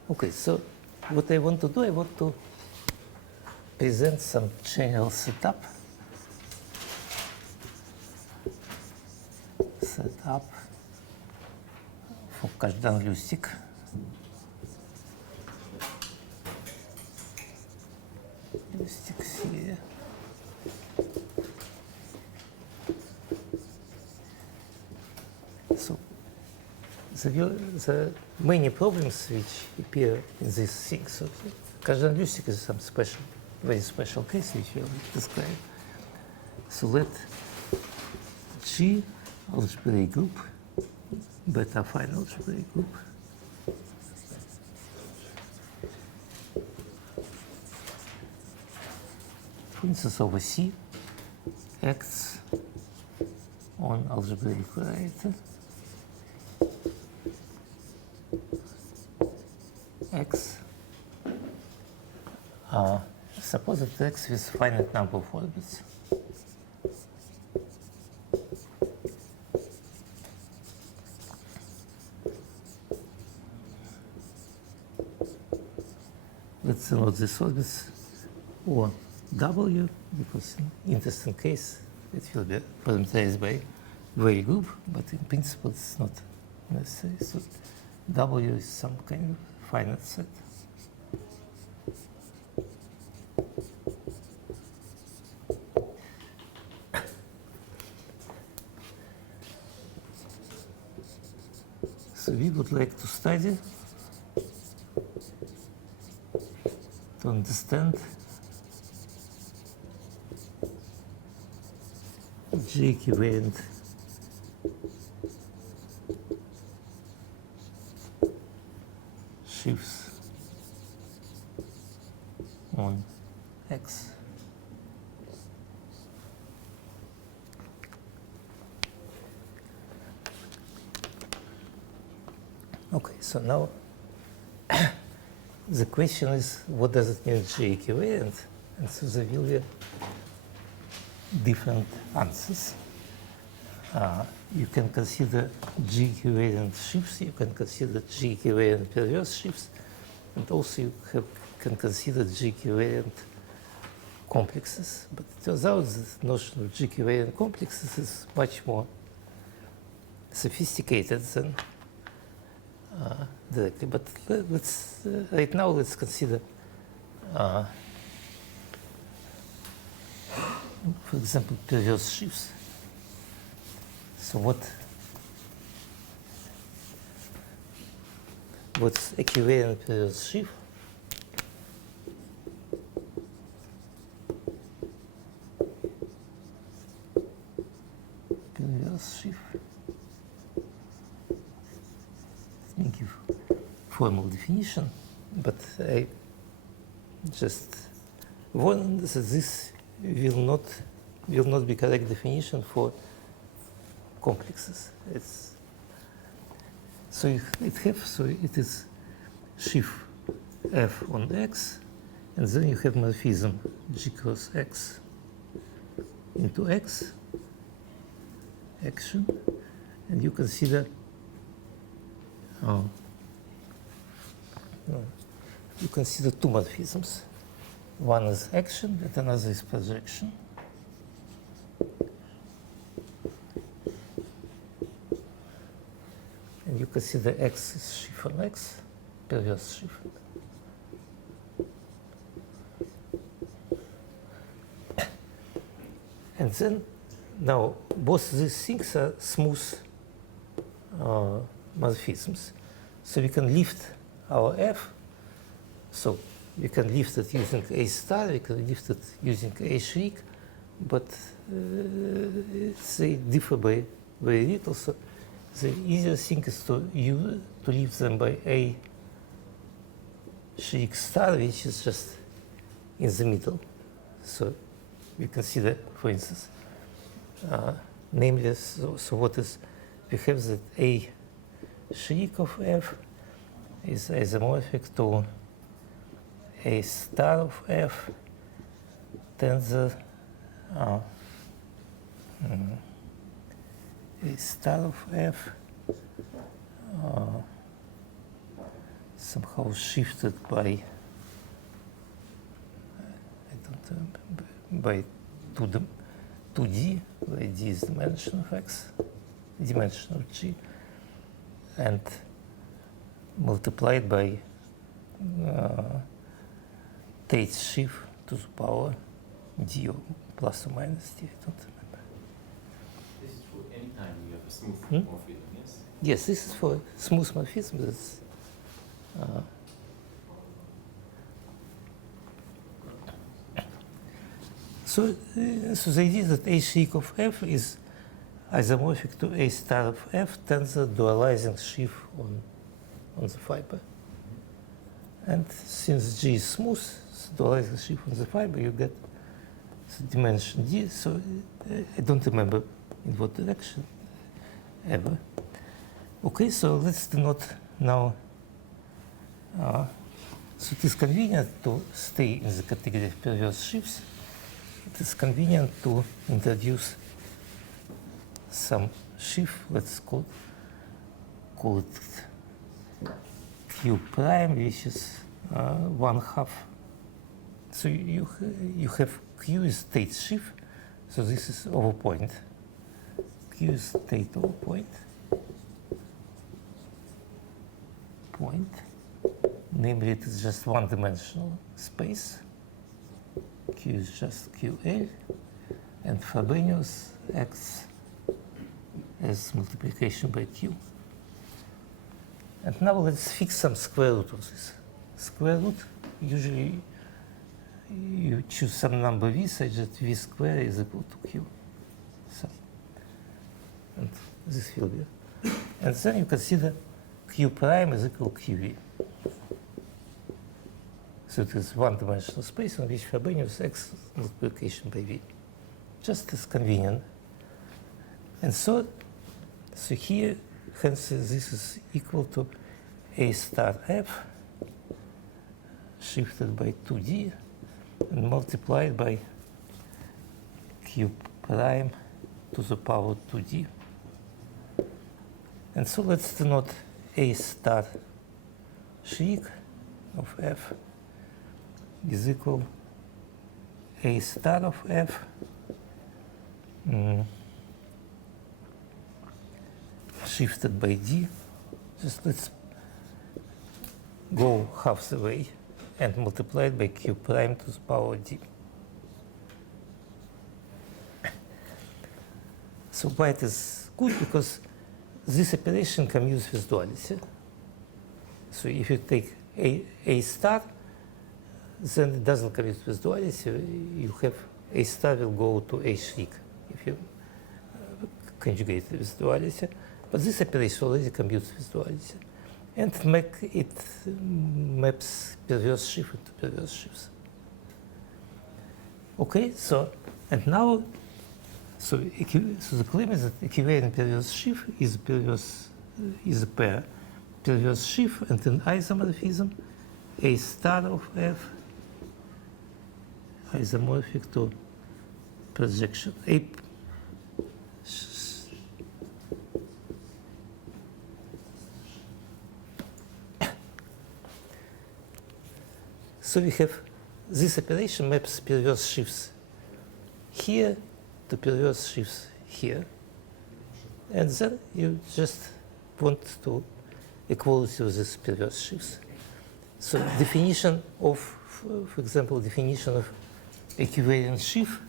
Okay, so what I want to do, I want to present some channel setup. For Каждоналюстик. Люстик here. So the many problems which appear in this thing. So Каждоналюстик is some special, very special case which we will describe. So let G algebraic group, beta fine algebraic group, for instance over C acts on algebraic variety X. Suppose it X with finite number of orbits. Let's denote this orbits or W, because in interesting case it will be parameterized by very group, but in principle it's not necessary. So W is some kind of finite set. So we would like to study, to understand G equivalent Sheaves on X. Okay, so now the question is, what does it mean G equivalent? And so there will be different answers. You can consider G equivalent shifts, you can consider G equivalent perverse shifts, and also you can consider G equivalent complexes. But it turns out the notion of G equivalent complexes is much more sophisticated than directly. But let's right now let's consider, for example, perverse shifts. So what's equivalent perverse shift? Perverse shift. Let me give formal definition, but I just warn that this will not be correct definition for complexes. It is sheaf f on x, and then you have morphism g cross x into x action, and you consider two morphisms. One is action and another is projection. And you consider x is sheaf on x, perverse sheaf. And then, now, both these things are smooth morphisms. So we can lift our f. So we can lift it using A star, we can lift it using A shriek, but they differ by very little. So the easier thing is to lift them by A shriek star, which is just in the middle. So we consider, for instance, namely, so what is, we have that A shriek of f is isomorphic to A star of f tensor A star of f somehow shifted by, I don't remember, by 2D, where D is dimension of x, dimension of g, and multiplied by Tate's sheaf to the power d, or plus or minus d, I don't remember. This is true anytime you have a smooth morphism, yes? Yes, this is for smooth morphism. So the idea that A shriek of f is isomorphic to A star of f tensor dualizing sheaf on the fiber. And since G is smooth, dualizing sheaf on the fiber, you get the dimension D. So I don't remember in what direction ever. Okay, so let's denote now. So it is convenient to stay in the category of perverse sheaves. It is convenient to introduce some sheaf, let's call it Q prime, which is 1/2. So you have Q is state sheaf, so this is over point. Q is state over point. Namely, it is just one-dimensional space. Q is just QL, and Frobenius acts as multiplication by Q. And now let's fix some square root of this. Square root, usually you choose some number v such that v square is equal to Q. So, and this will be. And then you consider Q prime is equal to QV. So it is one-dimensional space on which Frobenius acts multiplication by V. Just as convenient. And so here, hence this is equal to A star f shifted by 2D and multiplied by Q prime to the power 2D. And so let's denote A star shriek of f is equal A star of f shifted by D. Just let's go half the way and multiply it by Q prime to the power D. So why it is good? Because this operation commutes with duality. So if you take A star, then it doesn't commute with duality. You have A star will go to A shriek if you conjugate it with duality. But this operation already commutes with duality. And it maps perverse sheaf into perverse sheaves. Okay, so, and now So the claim is that equivalent perverse sheaf is a pair perverse sheaf and an isomorphism A star of F isomorphic to projection A. So we have this operation maps perverse sheaves here to perverse sheaves here, and then you just want to equality of these perverse sheaves. So definition of, for example, definition of equivalent sheaf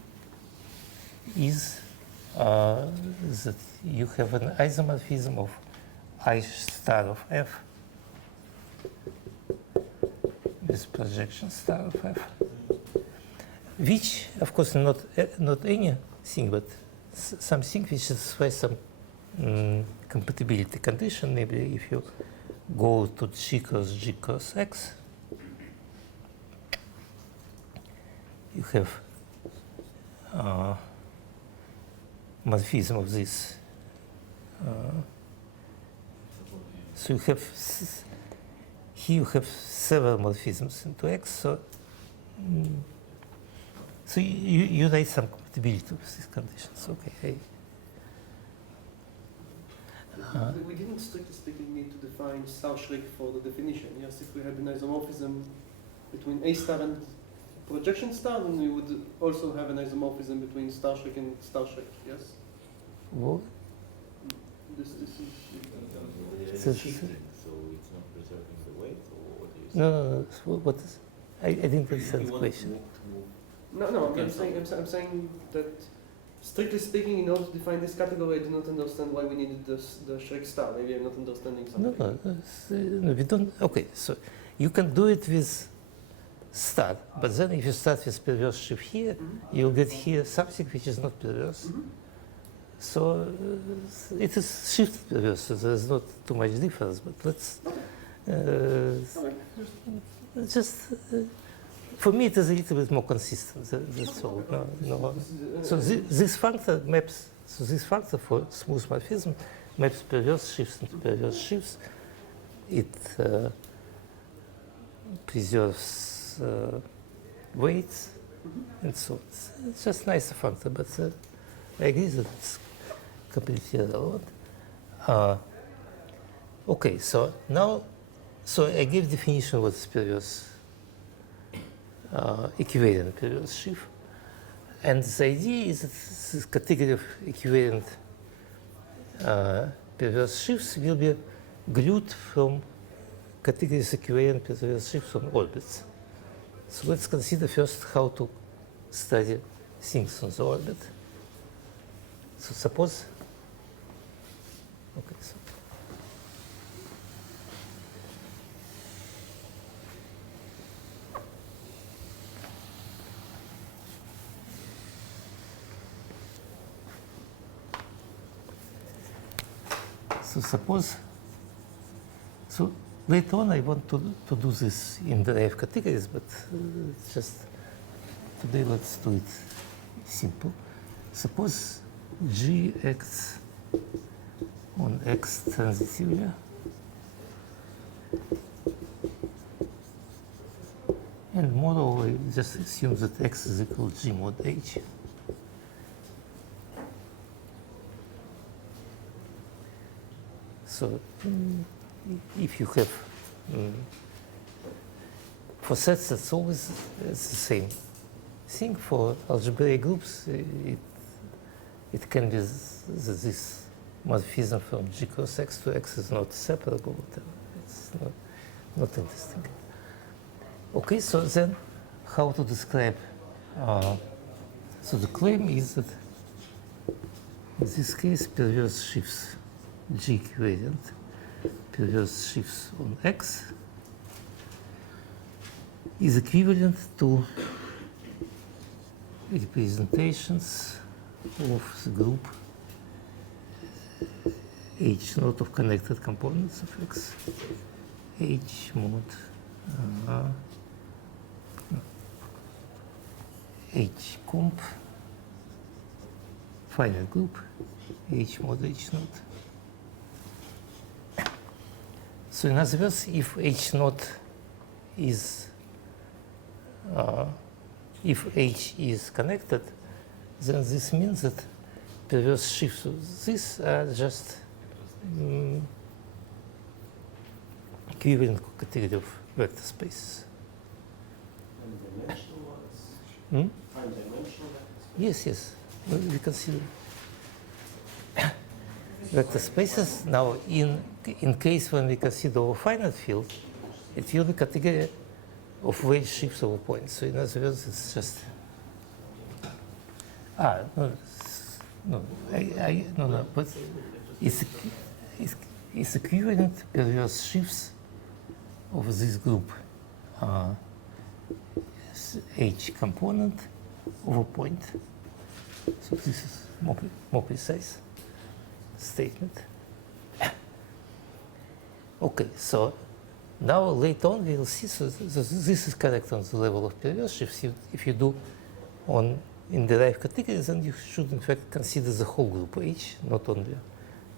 is that you have an isomorphism of I star of F with projection star of F, which, of course, not anything, but something which satisfies some compatibility condition. Maybe if you go to G cross X, you have morphism of this. So you have here you have several morphisms into X. So so you write some compatibility with these conditions. Okay. We didn't strictly speaking need to define star Schlick for the definition. Yes, if we had an isomorphism between A star and projection star, then we would also have an isomorphism between star Schlick and star Schlick. Yes. Well, This is. It's shifting, so it's not preserving the weight, or what do you say? no. What is? I didn't understand the question. No. I'm saying that strictly speaking, in order to define this category, I do not understand why we needed the Schlick star. Maybe I'm not understanding something. No, we don't. Okay, so you can do it with star, but then if you start with perverse sheaf here, you'll get here something which is not perverse. So it is shifted perverse, so there's not too much difference. But let's just. For me, it is a little bit more consistent. That's all. No. So this factor maps. So this factor for smooth morphism maps perverse sheaves into perverse sheaves. It preserves weights, and so it's just nice factor. But I agree that it's completely irrelevant. Okay, so now, I give definition what is perverse. Equivalent perverse sheaf, and the idea is that this category of equivalent perverse sheaves will be glued from categories equivalent perverse sheaves on orbits. So let's consider first how to study things on the orbit. So suppose, okay, so suppose, so later on I want to do this in derived categories, but just today let's do it simple. Suppose G acts on X transitively, and moreover just assume that X is equal to G mod H. So if you have, for sets, it's always the same thing. For algebraic groups, it can be this morphism from G cross X to X is not separable. It's not interesting. Okay, so then how to describe? So the claim is that in this case, perverse sheaves G equivalent perverse sheaves on X is equivalent to representations of the group H not of connected components of X, H mod H comp finite group, H mod H naught. So in other words, if H naught is, if H is connected, then this means that perverse shifts of this are just equivalent category of vector spaces. Dimensional ones. Hmm? Prime dimensional vector space. Yes, yes. We consider vector spaces. Now, in case when we consider a finite field, it will be category of weight shifts over points. So in other words, it's just no, but it's equivalent perverse shifts of this group H component over point. So this is more precise statement. Okay, so now later on we'll see. So this is correct on the level of perverse shifts. If you do in derived categories, then you should in fact consider the whole group H, not only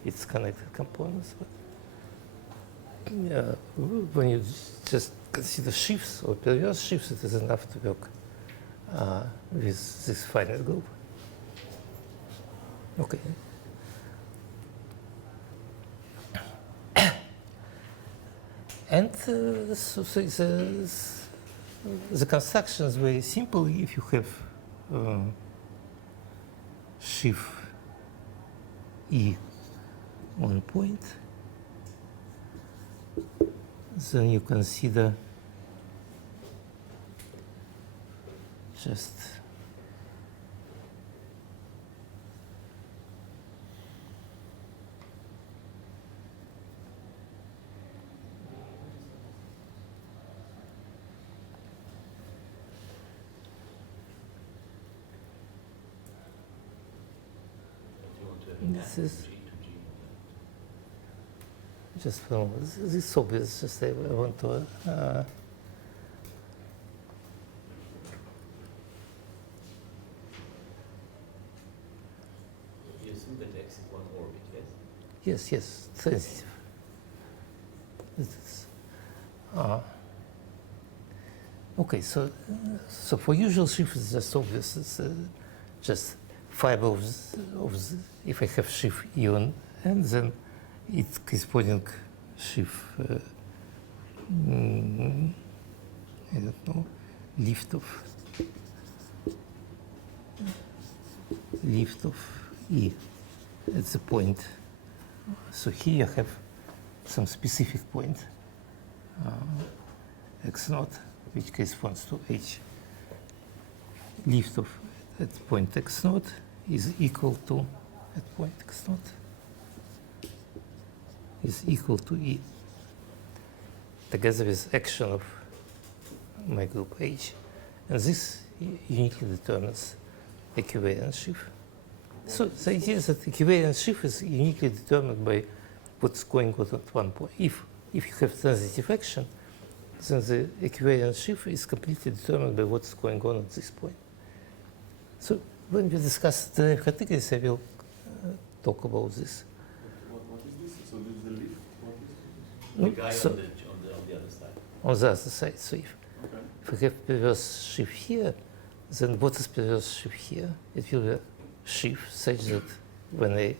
its connected components. But when you just consider shifts or perverse shifts, it is enough to work with this finite group. Okay. And so the construction is very simple. If you have shift E on point, then you consider just this is just from this is obvious. Just I want to You assume that X is one orbit, yes? yes, sensitive. This is, okay, so for usual shift, it's just obvious. It's just fiber of if I have shift E on n, then its corresponding shift, I don't know, lift of E at the point. So here I have some specific point, x naught, which corresponds to H. Lift of at point x naught is equal to, at point x naught, is equal to E, together with action of my group H. And this uniquely determines equivariant shift. So the idea is that equivariant shift is uniquely determined by what's going on at one point. If you have transitive action, then the equivariant shift is completely determined by what's going on at this point. So when we discuss the categories, I will talk about this. What is this? So this is the lift? What is The guy So- on the other side. On the other side, so if we have perverse shift here, then what is perverse shift here? It will be a shift such that when I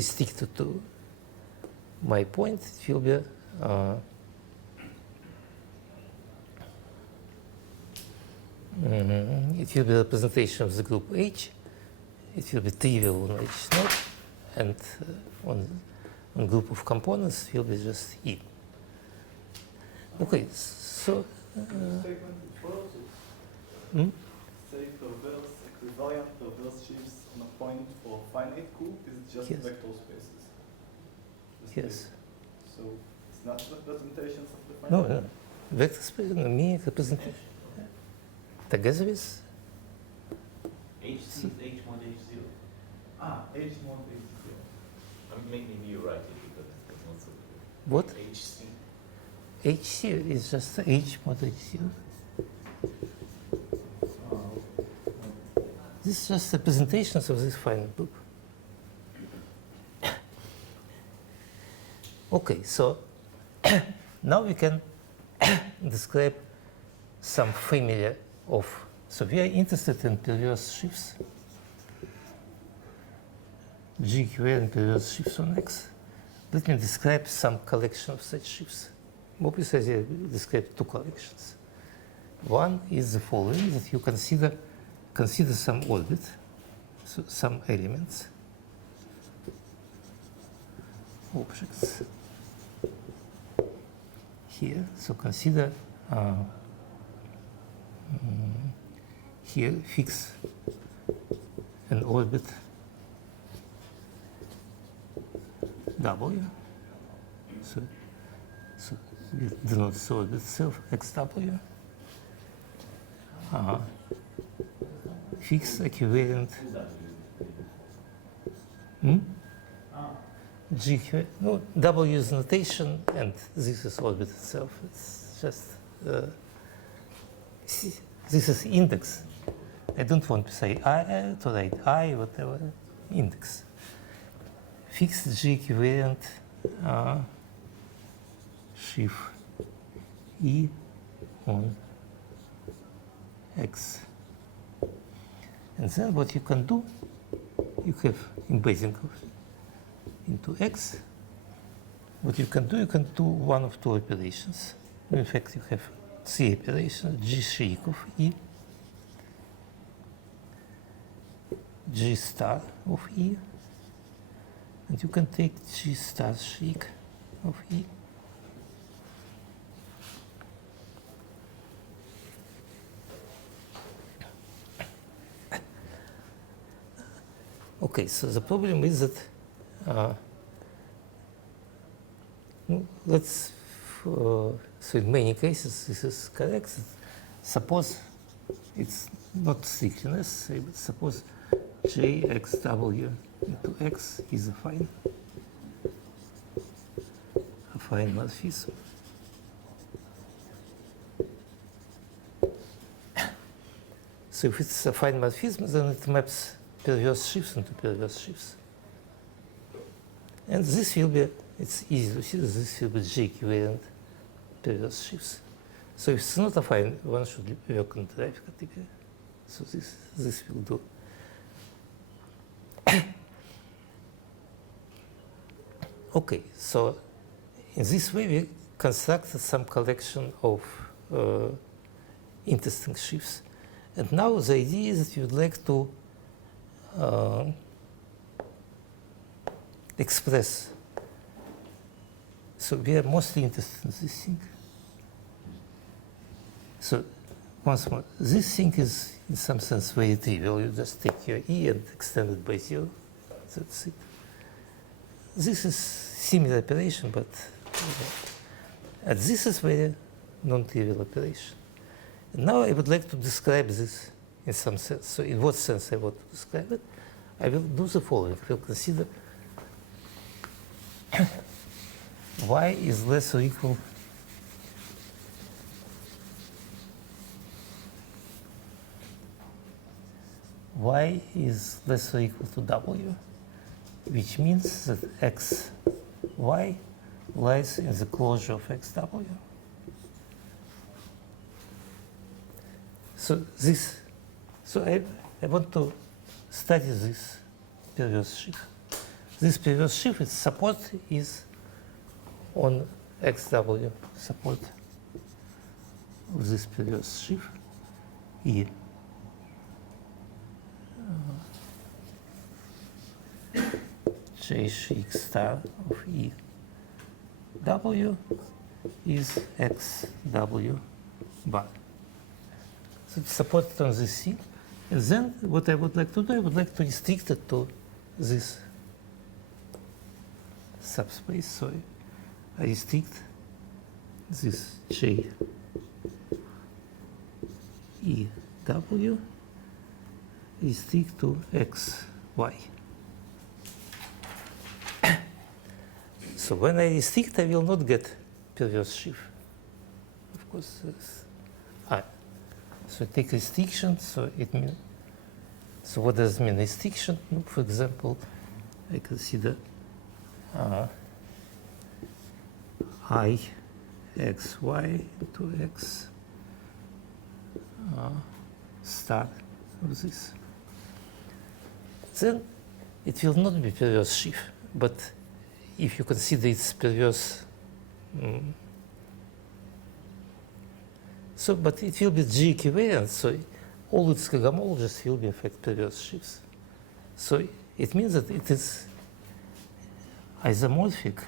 stick to my point, it will be it will be a representation of the group H. It will be trivial on H naught, and on group of components it will be just E. Okay, so Statement before hmm? say perverse equivariant perverse shifts on a point for finite group is just Yes. vector spaces. Just Yes. like- So it's not representations of the No, finite. no. Vector space, no, me representation. Together with H is H1, H0. Ah, H mod H0. I mean, maybe you write it because it's not so clear. what? HC. HC is just H mod HC. This is just representations of this finite group. Okay, so now we can describe some family of, so we are interested in perverse sheaves, G equivalent perverse sheaves on X. Let me describe some collection of such sheaves. Obviously, I describe two collections. One is the following, that you consider some orbit, so some elements, objects here. So consider here fix an orbit W. So it denotes the orbit itself, xw. Fix equivalent G, no, W is notation, and this is orbit itself. It's just, this is index. I don't want to say I, to write I, whatever, index. Fix G equivalent sheaf E on X. And then what you can do, you have embedding into X. What you can do one of two operations. In fact, you have three operations: G shake of E, G star of E, and you can take G star shake of E. Okay, so the problem is that so in many cases this is correct. Suppose it's not thickness, but suppose JXW into X is a fine morphism. So if it's a fine morphism, then it maps perverse sheaves into perverse sheaves. And this will be, it's easy to see that this will be J equivalent perverse sheaves. So if it's not a fine, one should work on the drive category. So this will do. Okay, so in this way we constructed some collection of interesting sheaves. And now the idea is that you would like to express. So we are mostly interested in this thing. So once more, this thing is in some sense very trivial. You just take your E and extend it by 0. That's it. This is similar operation, but and this is very non-trivial operation. And now I would like to describe this in some sense. So in what sense I want to describe it? I will do the following. I will consider y is less or equal y is less or equal to w, which means that x y lies in the closure of xw. So I want to study this perverse sheaf. This perverse sheaf, its support is on xw, support of this perverse sheaf E. J shake star of E W is xw bar. So it's supported on this C. And then what I would like to do, I would like to restrict it to this subspace. So I restrict this J E W restrict to X Y. So when I restrict, I will not get perverse sheaf. Of course, so take restriction, so it means So what does it mean? Restriction, for example, I consider I x y to x star of this. Then it will not be perverse sheaf, but if you consider its perverse, but it will be G equivalent, so all its cohomologies will be in fact perverse sheaves. So it means that it is isomorphic.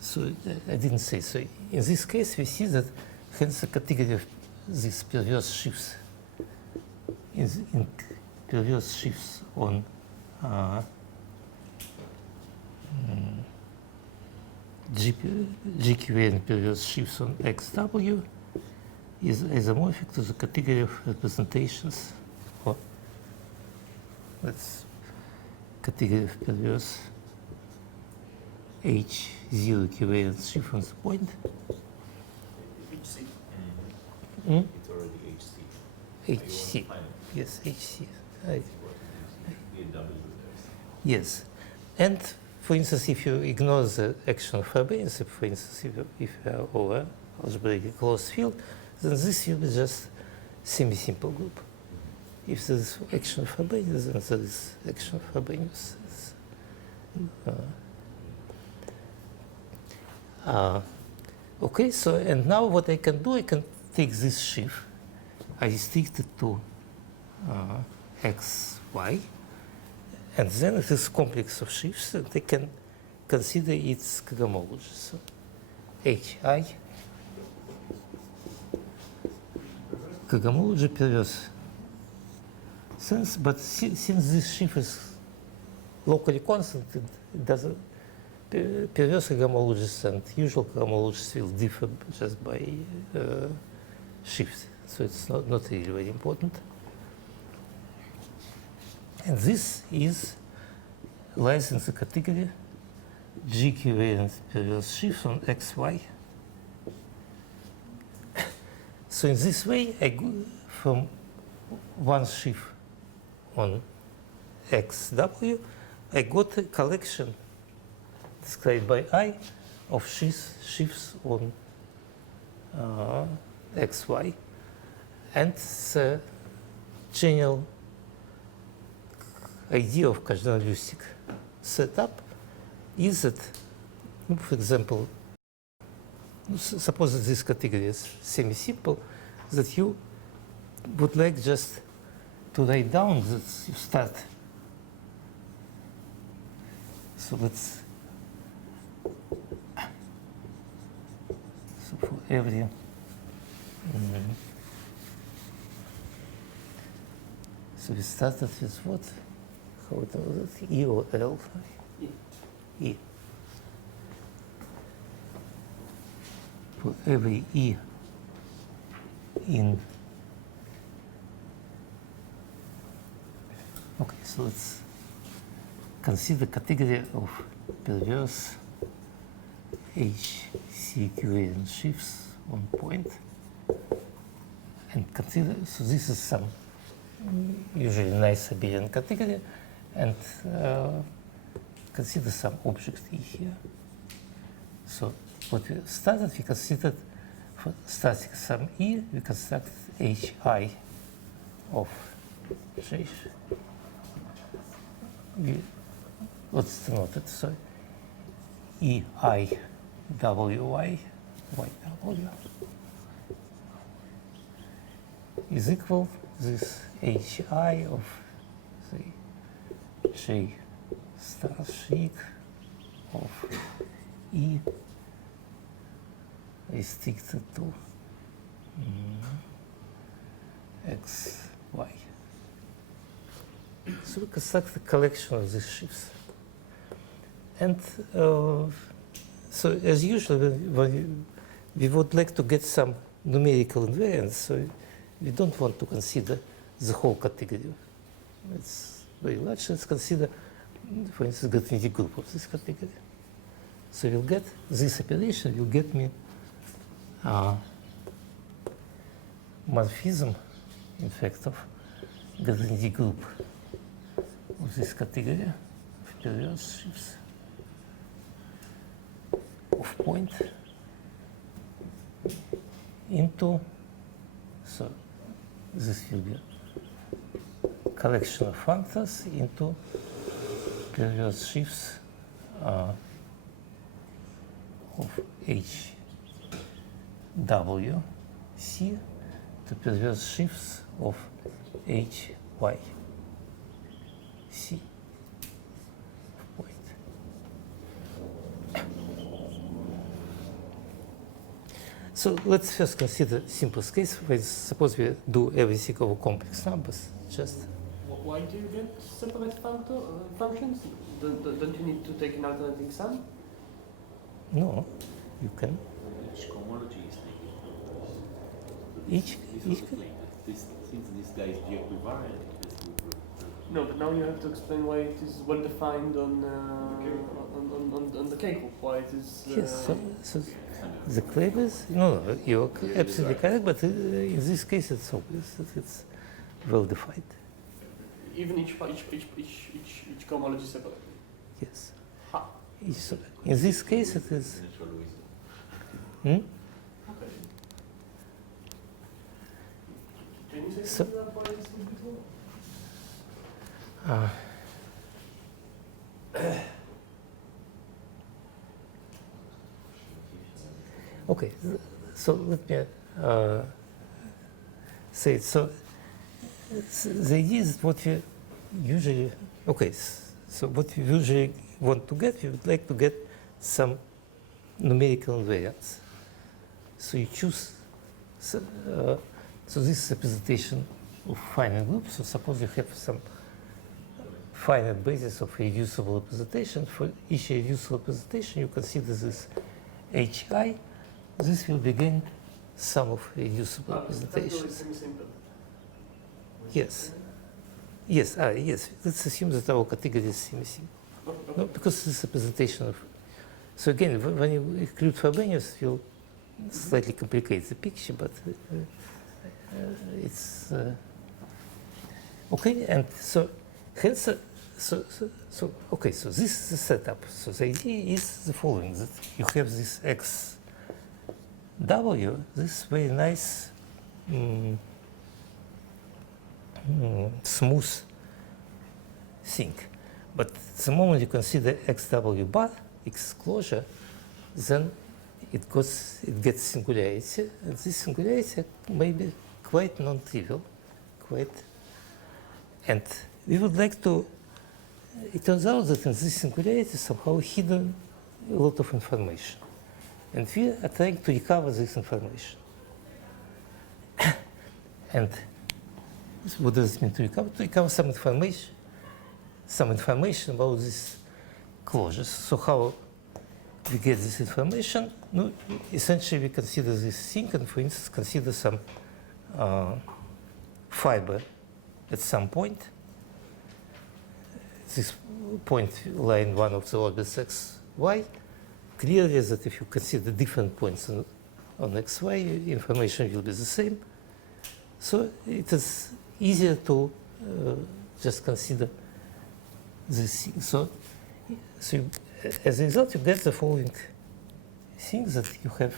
So I didn't say. So in this case, we see that hence the category of these perverse sheaves in perverse sheaves on GQN perverse sheaves on XW is isomorphic to the category of representations, or that's category of perverse H0 equivalent sheaf on the point. HC. It's already HC. Yes, HC. Yes. And for instance, if you ignore the action of Frobenius, for instance, if you are over algebraic closed field, then this will be just semi-simple group. If there is action of Frobenius, then there is action of Frobenius. Okay, so and now what I can do, I can take this sheaf, I restrict it to x, y, and then it is complex of sheaves, and I can consider its cohomology. So hi cohomology perverse sense, but since this sheaf is locally constant, it doesn't. Perverse cohomologies and usual cohomologies will differ just by shift, so it's not really very important. And this lies in the category G equivalent perverse shifts on XY. So in this way, I go from one shift on XW, I got a collection described by I of shifts on XY, and the general idea of cardinalistic setup is that, for example, suppose that this category is semi-simple, that you would like just to write down that you start. So let's. So for every so we started with what? How it was it? E or L? E. For every E in. Okay, so let's consider category of perverse HC equivalent shifts on point, and consider, so this is some usually nice abelian category, and consider some object E here. So what we started, we considered for starting some E, we construct HI of J. What's denoted? So EI WY YW is equal this HI of say J star sheet of E restricted to X, Y. So we construct a collection of these shifts. And so as usual, when we would like to get some numerical invariance, so we don't want to consider the whole category. It's very large. Let's consider, for instance, Grothendieck group of this category. So we'll get this operation will get me morphism, in fact, of within the group of this category of perverse sheaves of point into, so this will be collection of functors into perverse sheaves of HWC to perverse sheaves of HYC of point. So let's first consider simplest case. Suppose we do everything over complex numbers. Just Why do you get separate functions? Don't you need to take an alternating sum? no, you can Each cohomology is taken. each This was explained. Since this guy is G equivariant, this will. No, but now you have to explain why it is well defined on the K group. Why it is. yes. So the claim is no, you're absolutely correct. But in this case, it's obvious that it's well defined. Even each cohomology separately. Yes. Ha. In this case, it is. Natural wisdom. Hmm? Okay. Can you say So- something about why this would be true? Okay, so let me say it. So the idea is what we usually, okay, so what we usually want to get, we would like to get some numerical invariance. So you choose, so this is a representation of finite groups. So suppose you have some finite basis of reducible representation. For each reducible representation, you consider this HI. This will be again sum of reducible representations. Semi-simple. Yes. Yes, yes. Let's assume that our category is semi-simple. No, because this is a representation of. So again, when you include Frobenius, it will slightly complicate the picture, but it's okay. And so, hence, okay. So this is the setup. So the idea is the following: that you have this X W, this very nice, smooth thing. But the moment you consider XW bar, X closure, then it gets singularity, and this singularity may be quite non-trivial, and we would like to. It turns out that in this singularity somehow hidden a lot of information. And we are trying to recover this information. And what does it mean to recover? To recover some information about these closures. So how we get this information? No, essentially, we consider this thing, and for instance, consider some fiber at some point. This point lie in one of the orbits x, y. Clearly that if you consider different points on xy, information will be the same. So it is easier to just consider this thing. So you, as a result, you get the following things: that you have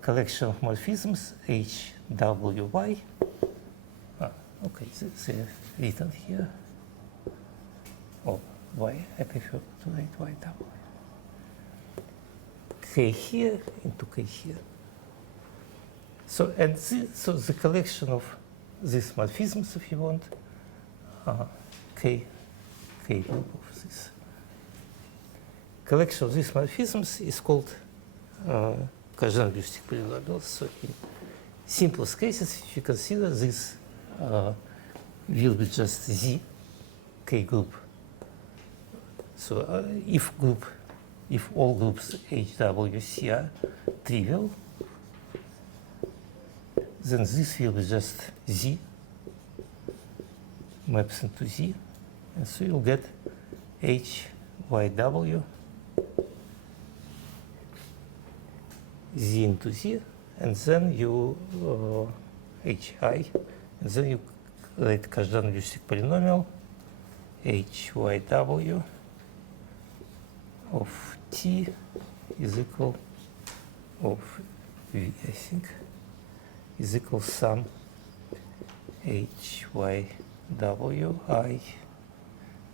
collection of morphisms H, W, Y. Okay, they're written here. Oh, Y, I prefer to write Y, W. K here into K here. So, and so the collection of these morphisms, if you want, K group of this. Collection of these morphisms is called Kazan-Lustig polynomials. So in simplest cases, if you consider this will be just Z, K group. So if all groups HWC are trivial, then this will be just Z maps into Z, and so you'll get HYW Z into Z, and then you hi, and then you write Kazhdan-Lussig polynomial hyw of t is equal of v, I think, is equal sum hyw I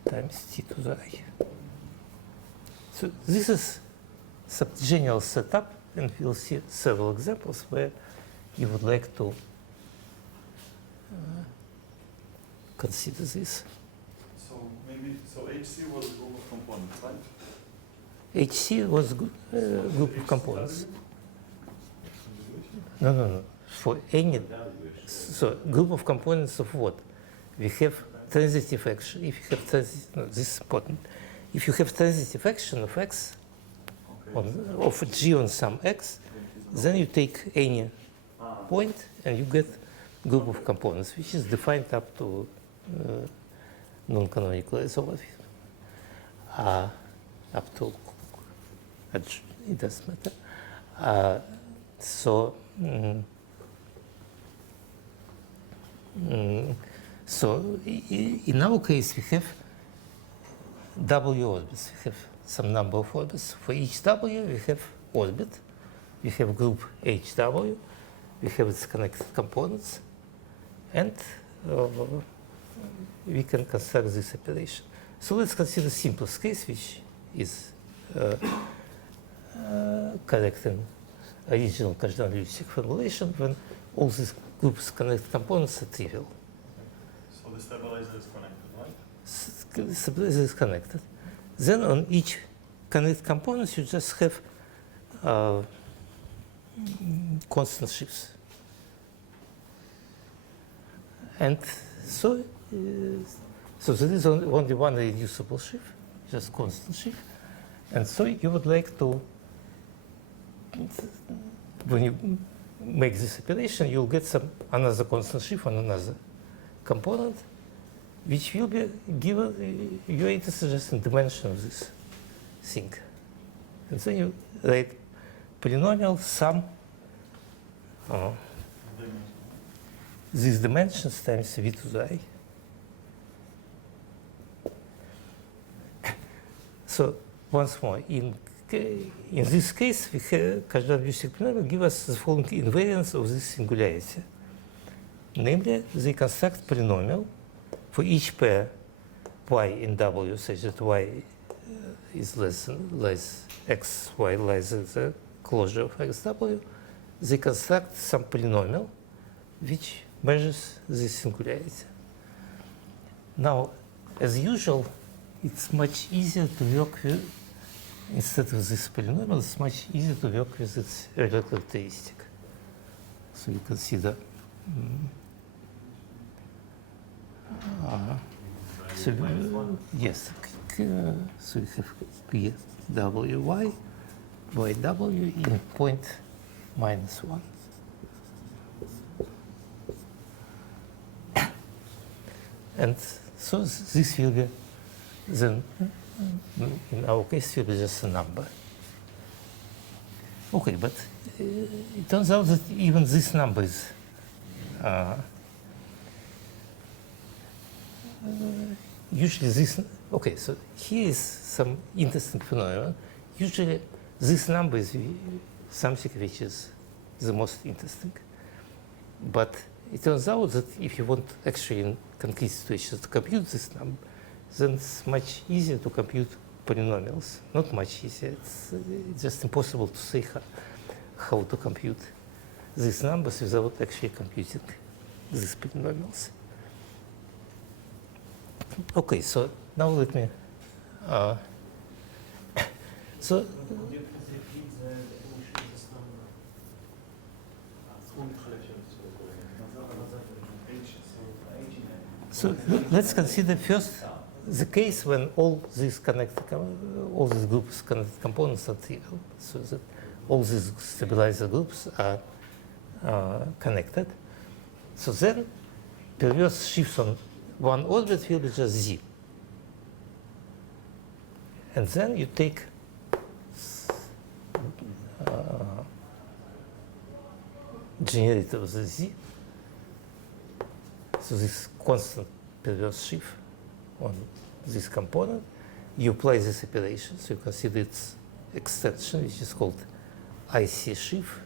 times t to the I. So this is some general setup, and we'll see several examples where you would like to consider this. So maybe, so HC was a group of components, right? HC was a group of components. No. For any, so group of components of what? We have transitive action. If you have transitive, no, this is important. If you have transitive action of x, of g on some x, then you take any point and you get group of components, which is defined up to non-canonical isomorphism. Up to, it doesn't matter. So in our case, we have W orbits. We have some number of orbits. For each W, we have orbit. We have group HW. We have its connected components. And we can construct this operation. So let's consider simplest case, which is correct in original Kazhdan-Lussig formulation when all these groups connected components are trivial. So the stabilizer is connected, right? Stabilizer is connected. Then on each connected components, you just have constant shifts. And so there is only one reducible shift, just constant shift. And so you would like to, when you make this operation, you'll get another constant shift on another component, which will be given, you are interested just in dimension of this thing. And then you write polynomial sum these dimensions times v to the I. So once more, in this case, we have Kazhdan-Lussig polynomial give us the following invariance of this singularity. Namely, they construct polynomial for each pair y in W such that y is less x, y lies at the closure of xw. They construct some polynomial which measures this singularity. Now, as usual, it's much easier to work with, instead of this polynomial, it's much easier to work with its earlier characteristic. So you consider yes, so we have P wy, yw in point -1. And so this will be then, in our case, will be just a number. Okay, but it turns out that even this number is usually this, okay, so here is some interesting phenomenon. Usually this number is something which is the most interesting. But it turns out that if you want actually in concrete situations to compute this number, then it's much easier to compute polynomials. Not much easier, it's just impossible to say how to compute these numbers without actually computing these polynomials. Okay, so now let me. So. Could you please repeat the definition of this number? So let's consider first the case when all these all these groups connected components are trivial, so that all these stabilizer groups are connected. So then perverse shifts on one orbit will be just z. And then you take generator of the z, So this constant perverse sheaf on this component, you apply this operation, so you consider its extension, which is called IC sheaf.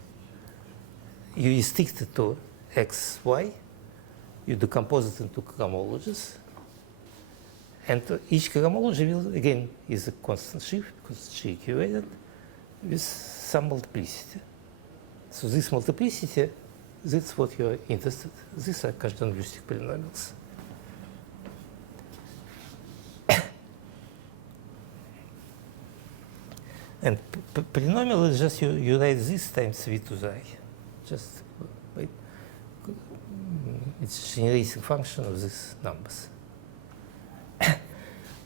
You restrict it to X, Y, you decompose it into cohomologies, and each cohomology will, again, is a constant sheaf, because it's G equivalent, with some multiplicity. So this multiplicity, that's what you're interested in. These are Kazhdan-Lustig polynomials. And polynomial is just you write this times v to the I. Just wait. It's a generating function of these numbers.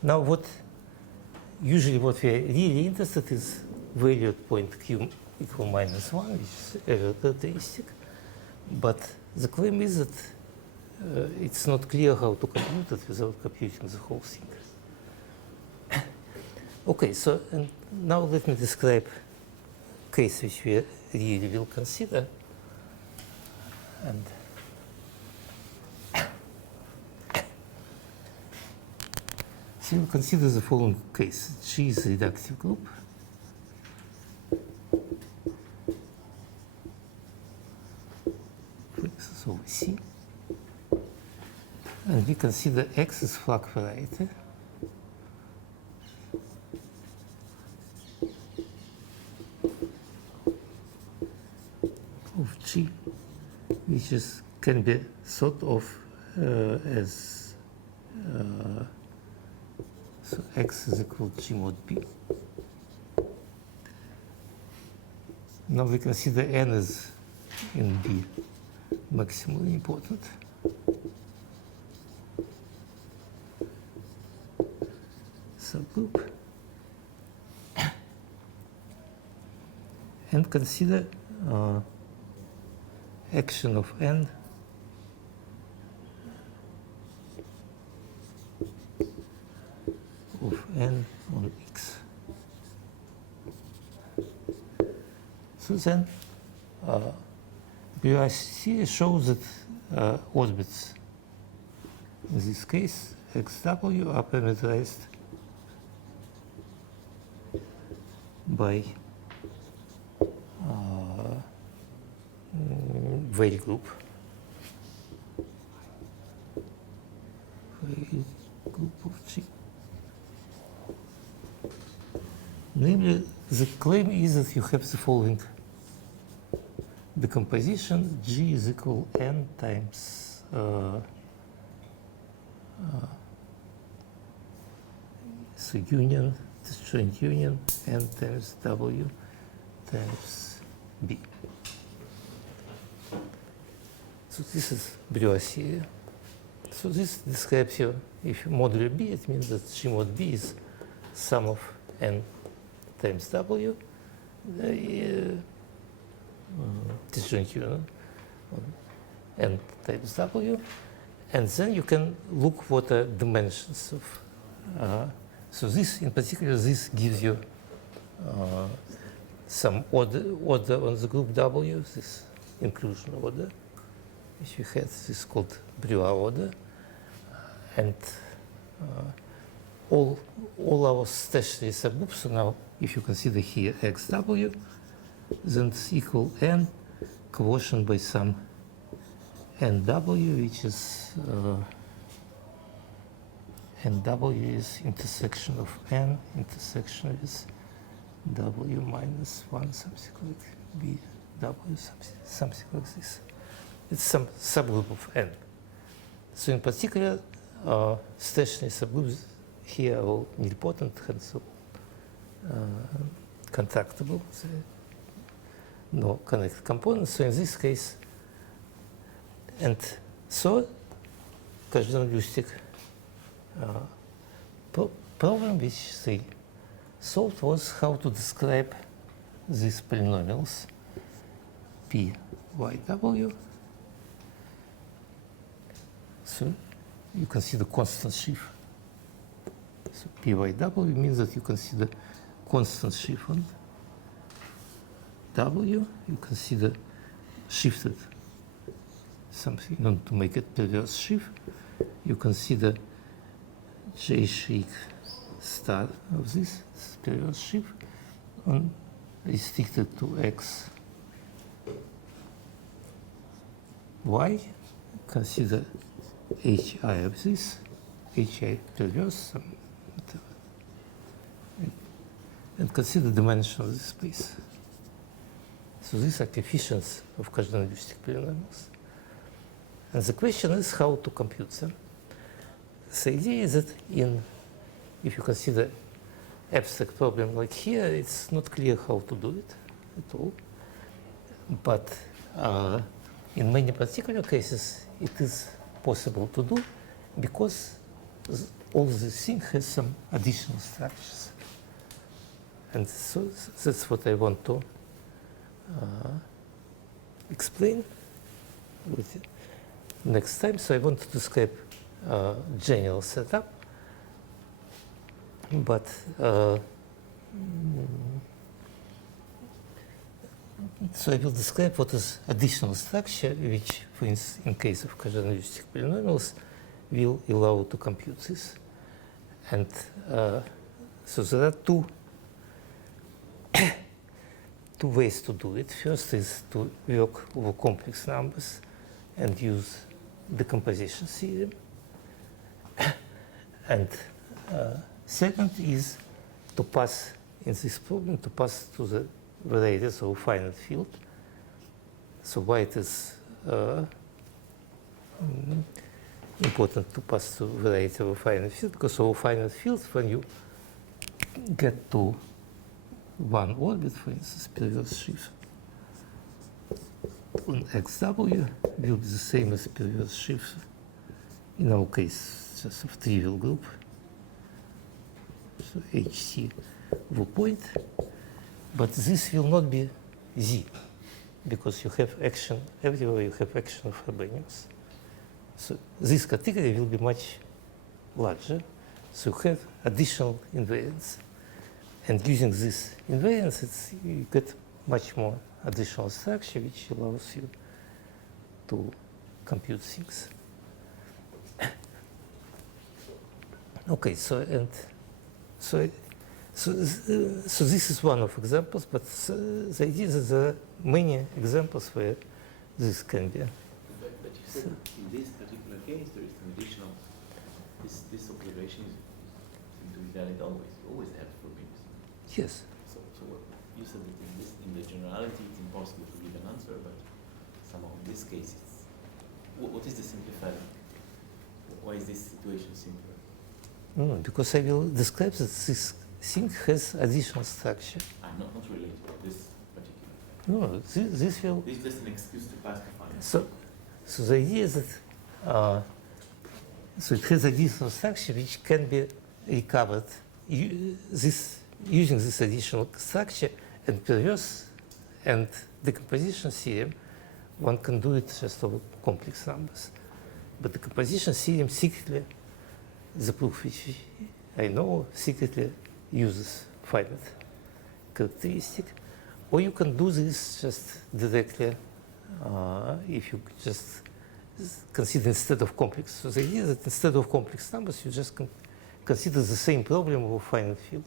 Now what usually what we're really interested is value at point q equal minus 1, which is a characteristic. But the claim is that it's not clear how to compute it without computing the whole thing. Okay, so and now let me describe a case which we really will consider. And so we'll consider the following case. G is a reductive group. For X is over C. And we consider X as Flach variety. Of G, which is, can be thought of as so X is equal to G mod B. Now we consider N as in B maximally important. Subgroup. And consider action of N on X. So then, BRC shows that orbits, in this case, XW, are parameterized by Weil group. Weil group of G. Namely, the claim is that you have the following decomposition: G is equal N times so union, disjoint union, N times W times B. So this is Breuer series. So this describes you, if you modulo B, it means that G mod B is sum of N times W, disjoint union on N times W, and then you can look what are dimensions of. So this, in particular, this gives you some order on the group W, this inclusion order, which we had. This is called Breuer order, and all our stationary subgroups. So now, if you consider here XW, then it's equal N quotient by some NW, which is NW is intersection of N intersection with W minus 1, something like BW, something like this. It's some subgroup of N. So in particular, stationary subgroups here are all nilpotent, hence contractible, so no connected components. So in this case, and so Kazhdan-Lustig problem which they solved was how to describe these polynomials P, Y, W. So you consider constant sheaf. So P, Y, W means that you consider constant sheaf on W. You consider shifted something, in order to make it perverse sheaf, you consider J shake star of this perverse sheaf on restricted to X, Y. Consider HI of this, HI perverse, whatever. And consider dimension of this space. So these are coefficients of cardinal-heuristic polynomials. And the question is how to compute them. The idea is that if you consider abstract problem like here, it's not clear how to do it at all. But in many particular cases, it is possible to do because all this thing has some additional structures. And so that's what I want to explain with next time. So I want to describe general setup, but so I will describe what is additional structure, which, for instance, in case of cardinal-heuristic polynomials, will allow to compute this. And so there are two ways to do it. First is to work over complex numbers and use decomposition theorem. And second is to pass, in this problem, to pass to the varieties of a finite field. So why it is important to pass to variety of a finite field? Because of a finite field, when you get to one orbit, for instance, perverse sheaf on xw will be the same as perverse sheaf, in our case, just of trivial group. So HC point, but this will not be Z, because you have action everywhere, you have action of Frobenius. So this category will be much larger, so you have additional invariance. And using this invariance, you get much more additional structure, which allows you to compute things. Okay, so this is one of examples, but the idea is that there are many examples where this can be. But you said in this particular case there is an additional, this observation seems to be valid always. You always have Frobenius. Yes. So what you said that in the generality it's impossible to give an answer, but somehow in this case it's, what is the simplifier? Why is this situation simpler? No, because I will describe that this thing has additional structure. I'm not related to this particular. No, this will. This is just an excuse to pass the final. So the idea is that so it has additional structure which can be recovered using this additional structure, and perverse and decomposition theorem. One can do it just over complex numbers, but the decomposition theorem secretly, the proof which I know, secretly uses finite characteristic. Or you can do this just directly if you just consider instead of complex. So the idea is that instead of complex numbers, you just consider the same problem of a finite field.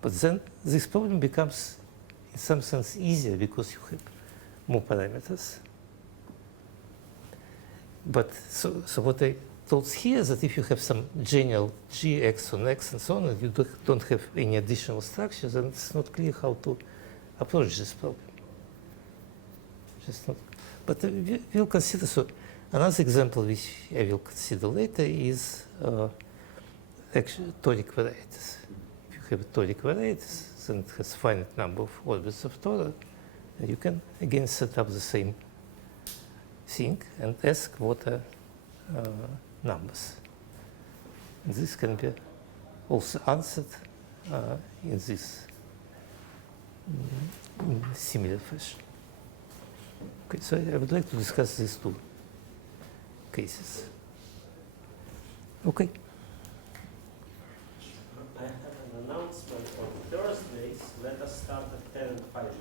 But then this problem becomes, in some sense, easier because you have more parameters. But so what I told here is that if you have some general G, X on X, and so on, and you don't have any additional structures, then it's not clear how to approach this problem. Just not. But we'll consider, so another example which I will consider later is actually toric varieties. If you have toric varieties, then it has finite number of orbits of toric, and you can again set up the same thing and ask what are numbers. And this can be also answered in this similar fashion. Okay, so I would like to discuss these two cases. Okay. I have an announcement on Thursdays. Let us start at 10 and 5 minutes.